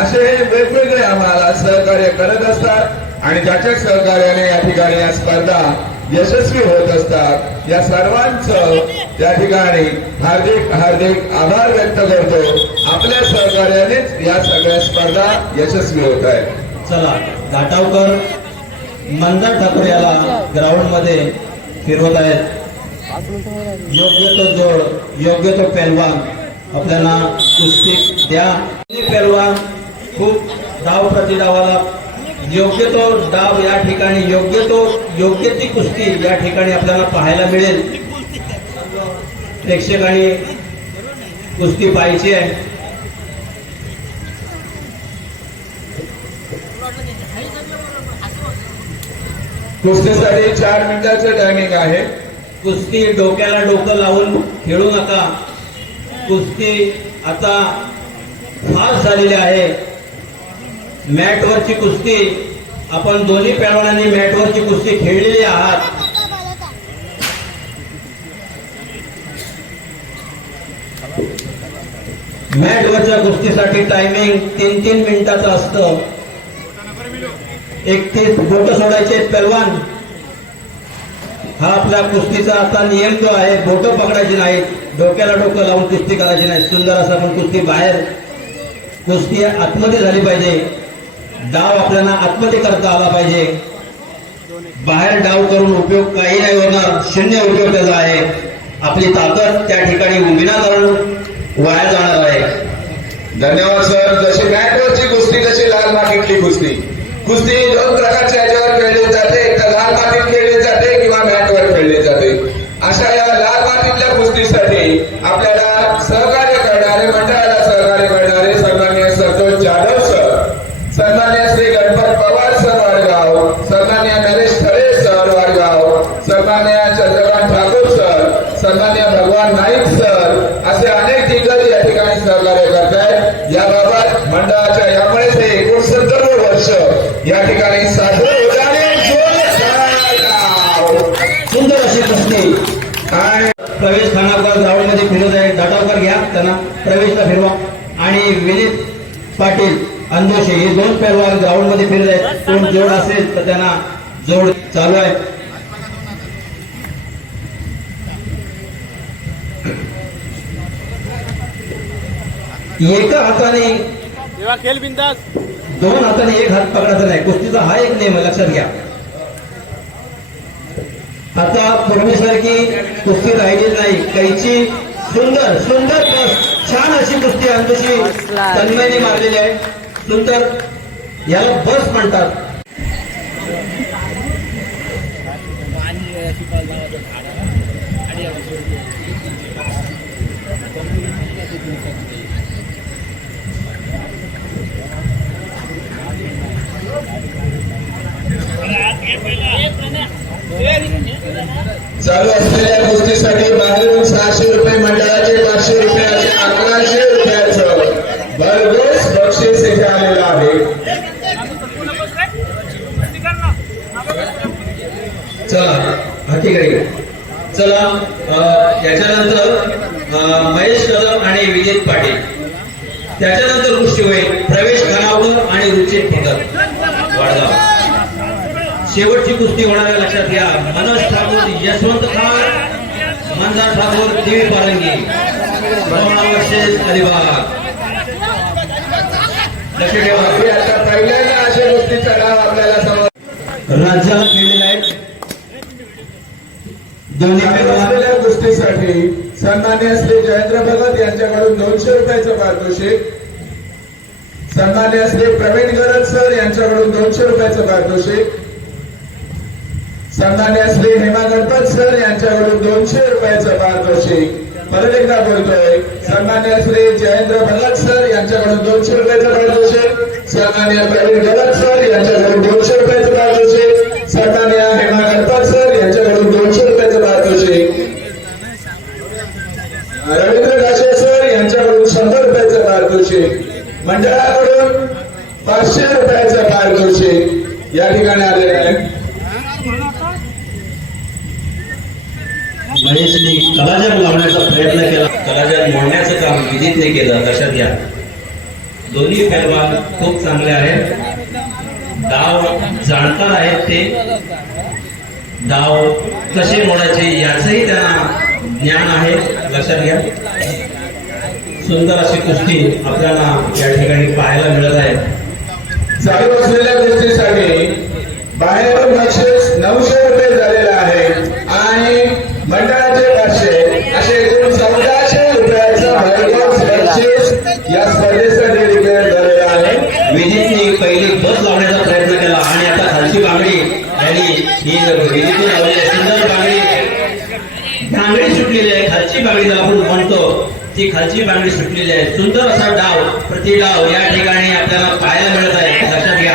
असे हे वेगवेगळे आम्हाला सहकार्य करत असतात आणि ज्याच्या सहकार्याने या ठिकाणी या स्पर्धा यशस्वी होत असतात. या सर्वांचं त्या ठिकाणी हार्दिक हार्दिक आभार व्यक्त करतो. आपल्या सहकार्यानेच या सगळ्या स्पर्धा यशस्वी होत आहेत. चला, घाटावकर मंदार ठाकूर याला ग्राउंड मध्ये फिरवत आहेत. योग्य तो जोड, योग्य तो पहलवान आपल्याला कुस्ती द्या. पहलवान खूप डाव प्रतिडावाला योग्य तो डाव या ठिकाणी, योग्य ती कुस्ती या ठिकाणी आपल्याला पाहायला मिळेल. प्रेक्षकांनी कुस्ती पाहायची आहे. कुस्तीसाठी 4 मिनिटाचं टायमिंग आहे. कुस्ती डोक्याला डोकं लावून खेळू नका. कुस्ती आता फास्ट झालेली आहे. मॅटवरची कुस्ती, आपण दोन्ही पैलवानांनी मॅटवरची कुस्ती खेळलेली आहात. मॅटवरच्या कुस्तीसाठी टायमिंग 3-3 मिनिटाचं असतं. 31 बोट सोडायचे पैलवान. हा आपल्या कुस्तीचा आता नियम जो आहे, बोट पकडायची नाहीत, डोक्याला डोकं लावून कुस्ती करायची नाही. सुंदर असा पण कुस्ती बाहेर, कुस्ती आतमध्ये झाली पाहिजे. डाव आपल्याला आतमध्ये करता आला पाहिजे. बाहेर डाव करून उपयोग काही नाही होणार, शून्य उपयोग त्याचा आहे. आपली ताकद त्या ठिकाणी उभी ना करून वाया जाणार आहे. धन्यवाद सर. जशी मॅटवरची कुस्ती, तशी लाल मातीतली कुस्ती. कुस्ती 2 प्रकारच्या याच्यावर खेळली जाते. एक तर लाल मातीत खेळली जाते किंवा मॅटवर खेळली जाते. अशा या लाल मातीतल्या कुस्तीसाठी आपल्याला सहकार्य करणारे, मंडळाला सहकार्य करणारे सन्मान्य संतोष जाधव सर, सन्मान्य श्री गणपत पवार सर वाडगाव, सन्मान्य नरेश खरे सर वाडगाव, सन्मान्य चंद्रकांत ठाकूर सर, सन्मान्य भगवान नाईक सर, असे अनेक दिग्गज या ठिकाणी सहकार्य करत आहेत. याबाबत मंडळाच्या यामुळेच हे 69 वर्ष या ठिकाणी साजरे होताना सुंदर अशी कुस्ती. आणि प्रवेश खानावकर ग्राउंड मध्ये फिरत आहे. दाटावकर घ्या, त्यांना प्रवेशला फिरवा. आणि विनीत पाटील अंदोशे हे 2 पैलवान ग्राउंड मध्ये फिरत आहेत. कोण जोड असेल तर त्यांना जोड चालू आहे. एका हाताने 2 हाताने एक हात पकडायचा नाही. कुस्तीचा हा एक नियम आहे, लक्षात घ्या. आता पूर्वीसारखी कुस्ती राहिली नाही. कैची सुंदर सुंदर बस, छान अशी कुस्ती अंतशी तन्मयने मारलेली आहे. सुंदर, याला बस म्हणतात. चालू असलेल्या कुस्तीसाठी बाहेरून 600 रुपये, मंडळाचे 500 रुपये, असे 1100 रुपयाचं भरघोस बक्षीस इथे आलेलं आहे. चला ठीक आहे. चला, याच्यानंतर महेश कदम आणि विजय पाटील, त्याच्यानंतर कुस्ती होईल प्रवेश खानावकर आणि रुचित ठेकर वाडगाव. शेवटची कुस्ती होणार आहे, लक्षात घ्या. मनोज ठाकूर, यशवंत खान, मंदार ठाकूर, देवी पारंगी, वर्षेस अलिबाग. लक्ष ठेवा. आता पहिल्यांदा अशा कुस्तीचा डाव आपल्याला समोर राज्याला खेळलेला आहे. दोन्ही चालू असलेल्या कुस्तीसाठी सन्मान्य श्री जयेंद्र भगत यांच्याकडून 200 रुपयाचं पारितोषिक, सन्मान्य श्री प्रवीण गरज सर यांच्याकडून 200 रुपयाचं पारितोषिक, सन्मान्य श्री हेमा गणपत सर यांच्याकडून 200 रुपयाचं पारितोषिक. परत एकदा बोलतोय, सन्मान्य श्री जयेंद्र भगत सर यांच्याकडून 200 रुपयाचं पारितोषिक, सन्मान्य प्रवीण गरज सर यांच्याकडून 200 रुपयाचं पारितोषिक, सन्मान्य हेमा गणपत सर यांच्याकडून 200 रुपयाचं पारितोषिक, रवींद्र गाशे सर यांच्याकडून 100 रुपयाचं पारितोषिक, मंडळाकडून 500 रुपयाचं पारितोषिक या ठिकाणी आलेलं आहे. महेशने कलाजग लावण्याचा प्रयत्न केला, कलाजग मोडण्याचं काम विदितने केलं. लक्षात घ्या, दोन्ही पैलवान खूप चांगले आहेत, डाव जाणकार आहेत, ते डाव कसे मोडायचे याचंही त्यांना ज्ञान आहे. लक्षात घ्या, सुंदर अशी कुस्ती आपल्याला या ठिकाणी पाहायला मिळत आहे. चालू असलेल्या कुस्तीसाठी बाहेरून बक्षीस 900 रुपये झालेलं आहे आणि मंडळाचे 500 असे एकूण 1400 रुपयाचा भरघोस बक्षीस या स्पर्धेसाठी डिक्लेअर झालेला आहे. विजितने पहिली बस लावण्याचा प्रयत्न केला आणि आता खालची बांगडी यांनी ही विजितने लावली सुंदर बांगडी सुटलेली आहे. खालची बांगडी ज्याला आपण म्हणतो ती खालची बांगडी सुटलेली आहे. सुंदर असा डाव प्रतिडाव या ठिकाणी आपल्याला पाहायला मिळत आहे. लक्षात घ्या,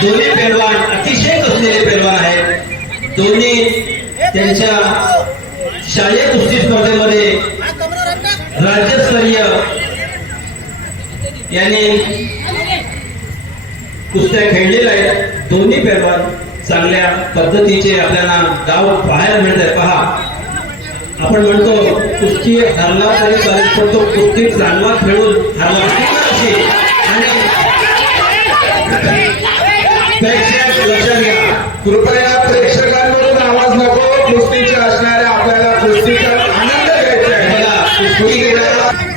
दोन्ही पैलवान अतिशय कसलेले पैलवान आहेत. दोन्ही त्यांच्या शालेय कुस्ती स्पर्धेमध्ये राज्यस्तरीय यांनी कुस्त्या खेळलेल्या आहेत. दोन्ही पैलवान चांगल्या पद्धतीचे आपल्याला डाव पाहायला मिळत आहे. पहा, आपण म्हणतो कुस्ती हरला तरी चालेल, पण तो कुस्ती चांगला खेळून हरला अशी. आणि प्रेक्षक लक्षात घ्या, कृपया प्रेक्षकांकडून आवाज नको. कुस्तीच्या असणाऱ्या आपल्याला कुस्तीचा आनंद घ्यायचा आहे. मला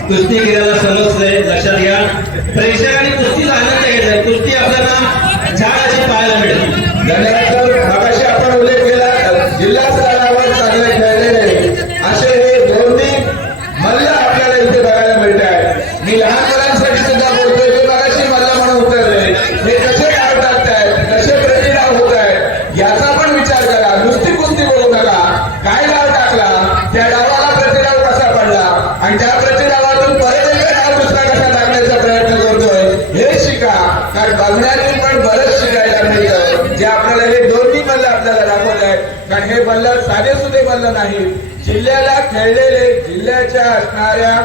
कुस्तीगिराला समजतंय. लक्षात घ्या, प्रेक्षकांनी कुस्तीचा आनंद घ्यायचा आहे. कुस्ती आपल्याला छान अशी पाहायला मिळेल. धन्यवाद. मगाशी आपण उल्लेख केला, जिल्हा स्तरावर चांगले खेळलेले असे हे दोन्ही मल्ल आपल्याला इथे बघायला मिळत आहे. मी लहान मुलांसाठी सुद्धा बोलतोय की मगाशी मल्ल म्हणून उतरले, हे कसे डाव टाकतायत, कसे प्रतिडाव होत आहेत याचा पण विचार करा. नुसती कुस्ती बोलू नका. काय डाव टाकला, त्या डावाला प्रतिडाव कसा पडला आणि त्या प्रतिडावातून परत एक डाव दुसरा कसा टाकण्याचा प्रयत्न करतोय हे शिका. कारण बघण्यातून पण बरंच शिकायला मिळतं. जे आपल्याला हे दोन्ही मल्ल आपल्याला दाखवत आहेत. कारण हे मल्ल साधे सुधे मल्ल नाही, जिल्ह्याला खेळलेले, जिल्ह्याच्या असणाऱ्या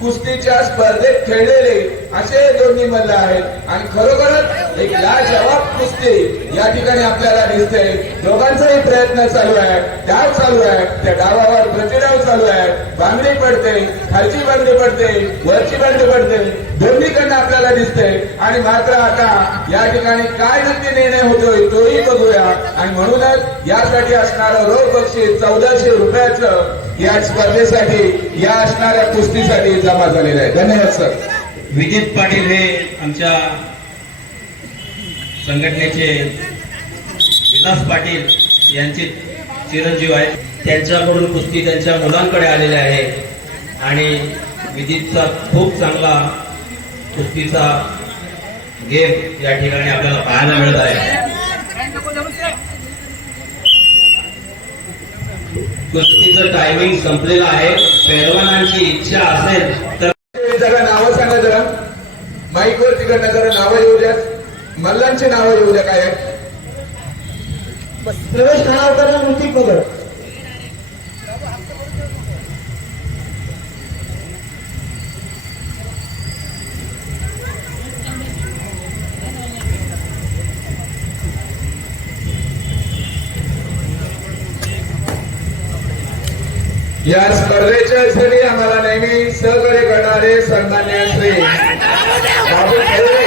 कुस्तीच्या स्पर्धेत खेळलेले असे दोन्ही मल्ल आहेत आणि खरोखरच एक लाजवाब कुस्ती या ठिकाणी आपल्याला दिसते. दोघांचाही प्रयत्न चालू आहे, डाव चालू आहे, त्या डावावर प्रतिडाव चालू आहे. बांगडी पडते, खालची बांगडी पडते, वरची बांगडी पडते, दोन्हीकडनं आपल्याला दिसते. आणि मात्र आता या ठिकाणी काय नक्की निर्णय होतोय तोही बघूया. आणि म्हणूनच यासाठी असणारं रोख बक्षीस 1400 रुपयाचं या स्पर्धेसाठी, या असणाऱ्या कुस्तीसाठी जमा झालेलं आहे. धन्यवाद सर. विजित पाटील हे आमच्या संघटनेचे विलास पाटील यांचे चिरंजीव आहेत. त्यांच्याकडून कुस्ती त्यांच्या मुलांकडे आलेले आहे आणि विजितचा खूप चांगला कुस्तीचा गेम या ठिकाणी आपल्याला पाहायला मिळत आहे. कुस्तीचं टायमिंग संपलेलं आहे. पैलवानांची इच्छा असेल तर जरा नावं सांगा, जरा माईकवर तिकडनं जरा नावं येऊ द्या, मल्लांची नावं येऊ द्या. काय आहे? प्रवेश खानावकर, ऋतिक पगड. या स्पर्धेच्या साठी आम्हाला नेहमी सहकार्य करणारे सन्मान्य श्री बाबू खैरे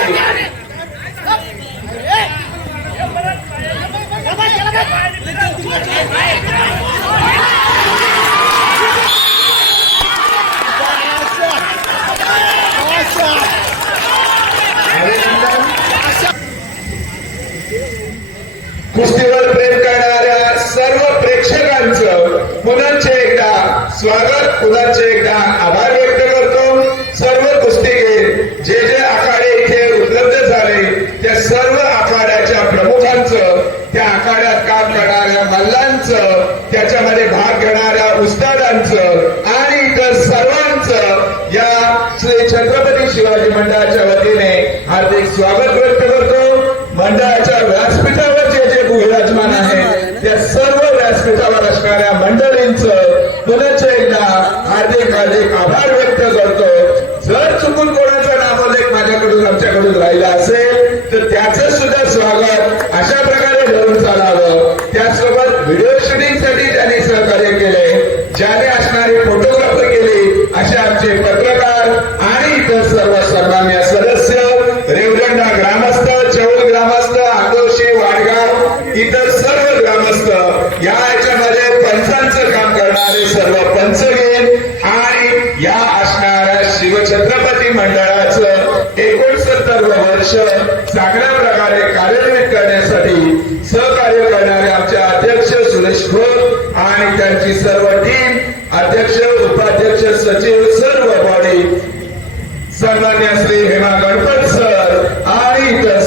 कुस्तीवर प्रेम करणाऱ्या सर्व प्रेक्षकांचं पुनश्च एकदा स्वागत, पुनश्च एकदा आभार व्यक्त करतो. सर्व कुस्तीगीर जे जे आखाडे इथे उपलब्ध झाले त्या सर्व आखाड्याच्या प्रमुखांचं, त्या आखाड्यात काम करणाऱ्या मल्लांचं, त्याच्यामध्ये भाग घेणाऱ्या उस्तादांचं आणि इतर सर्वांचं या श्री छत्रपती शिवाजी मंडळाच्या वतीने हार्दिक स्वागत व्यक्त करतो. मंडळाच्या व्यासपीठावर जे जे विराजमान आहे त्या सर्व व्यासपीठावर असणाऱ्या मंडळींचं पुनश्च एकदा हार्दिक हार्दिक आभार व्यक्त करतो. जर चुकून कोणाचा नामोल्लेख माझ्याकडून आमच्याकडून राहिला असेल तर त्याचं सुद्धा स्वागत अशा प्रकारे धरून चालावं. त्याचसोबत व्हिडिओ शूटिंगसाठी त्यांनी सहकार्य केले इतर सर्व ग्रामस्थ या याच्यामध्ये पंचांचं काम करणारे सर्व पंच घेईल आणि या असणाऱ्या शिवछत्रपती मंडळाचं 69 वर्ष चांगल्या प्रकारे कार्यान्वित करण्यासाठी सहकार्य करणारे आमचे अध्यक्ष सुरेश खोत आणि त्यांची सर्व टीम, अध्यक्ष, उपाध्यक्ष, सचिव, सर्व बॉडी, सन्मान्य श्री हेमा गणपत सर आणि इतर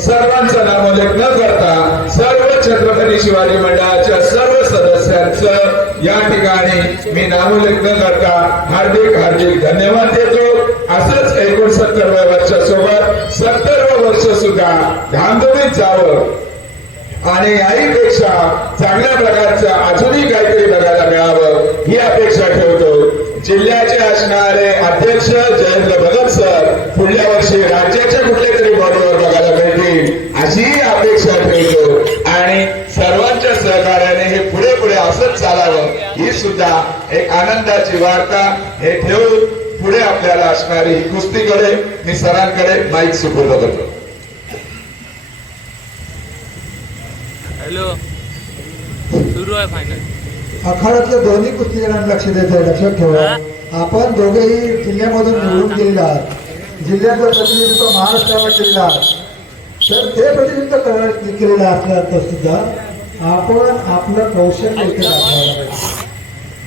सर्वांचं नामोल्लेख न करता सर्व छत्रपती शिवाजी मंडळाच्या सर्व सदस्यांचं या ठिकाणी मी नामोल्लेख न करता हार्दिक हार्दिक धन्यवाद देतो. असंच 69व्या वर्षासोबत 70 वर्ष सुद्धा धामधुमीत जावं आणि याहीपेक्षा चांगल्या प्रकारचं अजूनही काहीतरी बघायला मिळावं ही अपेक्षा ठेवतो. जिल्ह्याचे असणारे अध्यक्ष जयेंद्र भगत सर पुढल्या वर्षी राज्याच्या कुठल्या तरी बॉडीवर बघायला मिळतील अशीही अपेक्षा ठेवतो आणि सर्वांच्या सहकार्याने हे पुढे पुढे असंच चालावं ही सुद्धा एक आनंदाची वार्ता हे ठेवून पुढे आपल्याला असणारी ही कुस्तीकडे मी सरांकडे माईक सुपूर्द करतो. हॅलो, सुरू आहे फायनल. आखाड्यातल्या दोन्ही कुस्तीगीरांना लक्ष द्यायचं आहे. लक्षात ठेवा, आपण दोघेही जिल्ह्यामधून निवडून गेलेला आहात. जिल्ह्याचं प्रतिनिधित्व महाराष्ट्रावर केलेलं आहात. तर ते प्रतिनिधित्व केलेलं असल्यानंतर सुद्धा आपण आपलं कौशल्य इथे दाखवायला पाहिजे.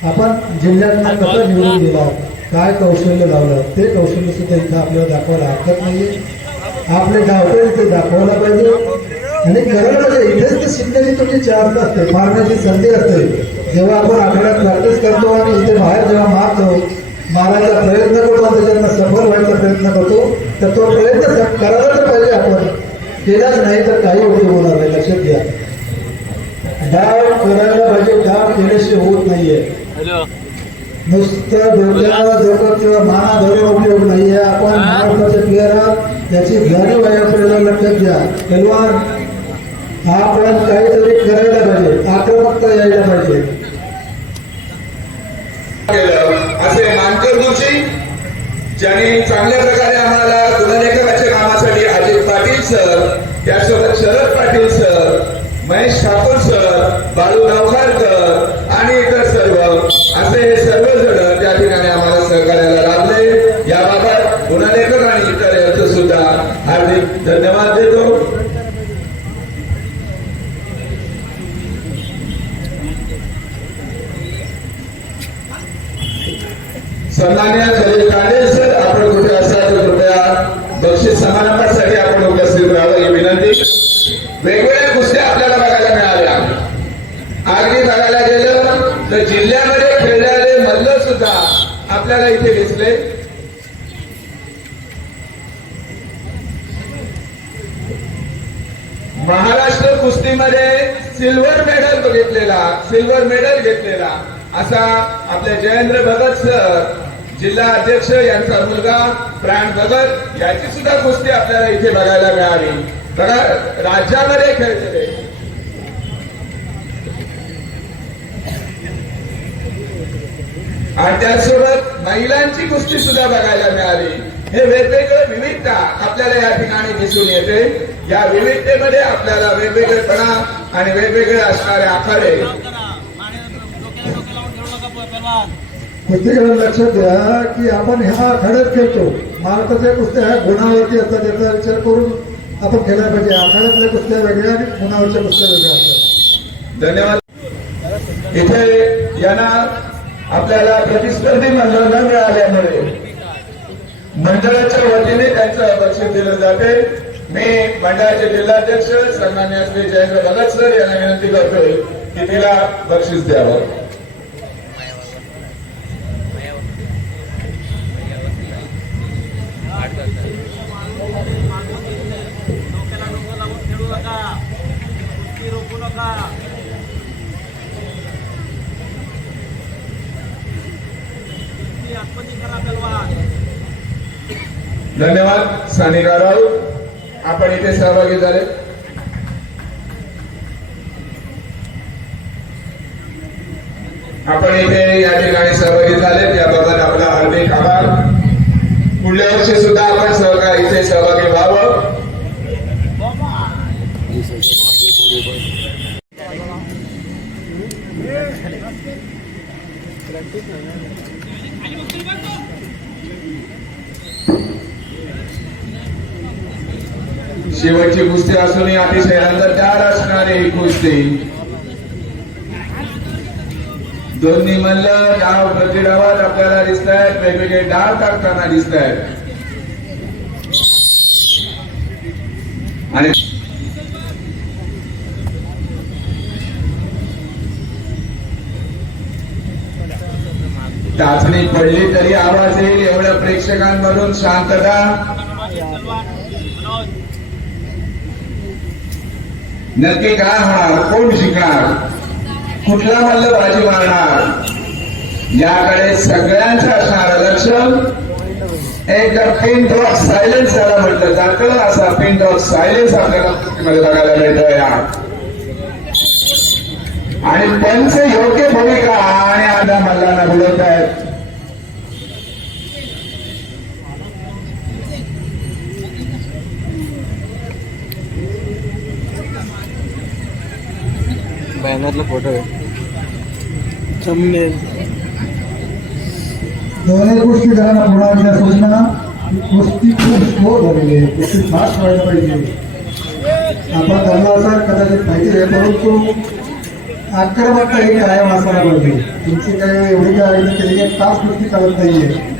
आपण जिल्ह्यातनं कसं निवडून गेला, काय कौशल्य लावलं, ते कौशल्य सुद्धा इथं आपल्याला दाखवायला हरकत नाहीये. आपले धावपळ इथे दाखवायला पाहिजे आणि खरं म्हणजे इथेच ते शिकण्याची तुमची चान्स असते, मारण्याची संधी असते. जेव्हा आपण आठवड्यात प्रॅक्टिस करतो आणि इथे बाहेर जेव्हा मारायचा प्रयत्न करतो, त्याच्यातनं सफल व्हायचा प्रयत्न करतो, तर तो प्रयत्न करायला तर पाहिजे. आपण केलाच नाही तर काही उपयोग होणार नाही. लक्षात घ्या, डाव करायला पाहिजे. डाव केल्याशिवाय होत नाहीये. हॅलो, नुसतं डोक्याला डोकं किंवा माना धरून उपयोग नाहीये. आपण महाराष्ट्राचे प्लेअर आहात याची जाणीव आहे आपल्याला. लक्षात घ्या, पहलवान आपण काहीतरी करायला पाहिजे, आक्रमकता यायला पाहिजे. असे मानकर जोशी ज्यांनी चांगल्या प्रकारे आम्हाला गुणलेखकाच्या कामासाठी अजित पाटील सर, त्यासोबत शरद पाटील सर, महेश ठाकूर सर, बाळू नवखारकर आणि इतर सर्व असे हे सर्वजण त्या ठिकाणी आम्हाला सहकार्याला लाभले. याबाबत गुणलेखक आणि इतर यांचं सुद्धा हार्दिक धन्यवाद देतो. सन्मान्य खलील कांडे सर, आपण कुठे असाल तर कृपया बक्षीस समारंभासाठी आपण उपस्थित राहावं ही विनंती. वेगवेगळ्या कुस्त्या आपल्याला बघायला मिळाल्या. अगदी बघायला गेलं तर जिल्ह्यामध्ये खेळणारे मल्ल सुद्धा आपल्याला इथे दिसले. महाराष्ट्र कुस्तीमध्ये सिल्वर मेडल घेतलेला असा आपले जयेंद्र भगत सर, जिल्हा अध्यक्ष यांचा मुलगा प्राण भगत, याची सुद्धा कुस्ती आपल्याला इथे बघायला मिळाली. बघा, राज्यामध्ये खेळलेले आणि त्याचसोबत महिलांची कुस्ती सुद्धा बघायला मिळाली. हे वेगवेगळे विविधता आपल्याला या ठिकाणी दिसून येते. या विविधतेमध्ये आपल्याला वेगवेगळेपणा आणि वेगवेगळे असणारे आखाडे. कुस्तीकडे लक्षात द्या की आपण ह्या आखाड्यात खेळतो. महाराष्ट्राच्या कुस्त्या ह्या गुणावरती असतात, याचा विचार करून आपण खेळायला पाहिजे. आखाड्यातल्या कुस्त्या वेगळ्या आणि गुणावरच्या कुस्त्या वेगळ्या असतात. धन्यवाद. इथे यांना आपल्याला प्रतिस्पर्धी मंडळ न मिळाल्यामुळे मंडळाच्या वतीने त्यांचं बक्षीस दिलं जाते. मी मंडळाचे जिल्हाध्यक्ष सन्मान्य श्री जयेंद्र भगत सर यांना विनंती करतोय की तिला बक्षीस द्यावं. धन्यवाद. सानिका राऊत, आपण इथे सहभागी झाले. आपण इथे या ठिकाणी सहभागी झाले त्याबाबत आपला हार्दिक आभार. पुढल्या वर्षी सुद्धा आपण इथे सहभागी व्हावं. शेवटची कुस्ती असूनही अतिशय रंगतदार असणारी ही कुस्ती. दोन्ही मल्ल डाव प्रतिडावात आपल्याला दिसत आहेत, वेगवेगळे डाव टाकताना दिसत आहेत. आणि चाचणी पडली तरी आवाज येईल एवढ्या प्रेक्षकांमधून शांतता. नक्की काय होणार, कोण जिंकणार, कुठला मल्ल बाजी मारणार, याकडे सगळ्यांचं असणारं लक्ष. एकदम पिन ड्रॉप सायलेन्स याला म्हटलं जातं, असा पिन ड्रॉप सायलेन्स आपल्याला कुस्तीमध्ये बघायला मिळतोय. आणि पंच योग्य भूमिका आणि आता मल्लांना बोलत आहेत. बॅनरला फोटो आहे. थंबनेल. दोन्ही गोष्टी जरा पुन्हा एकदा सूचना. कुस्ती खूप स्लो झालेली आहे, कुस्ती फास्ट व्हायला पाहिजे. आपण धरला असाल कदाचित माहिती आहे, परंतु आक्रमकता ही कायम असायला पाहिजे. तुमची काही एवढी काय केली तास कुस्ती चालत नाहीये.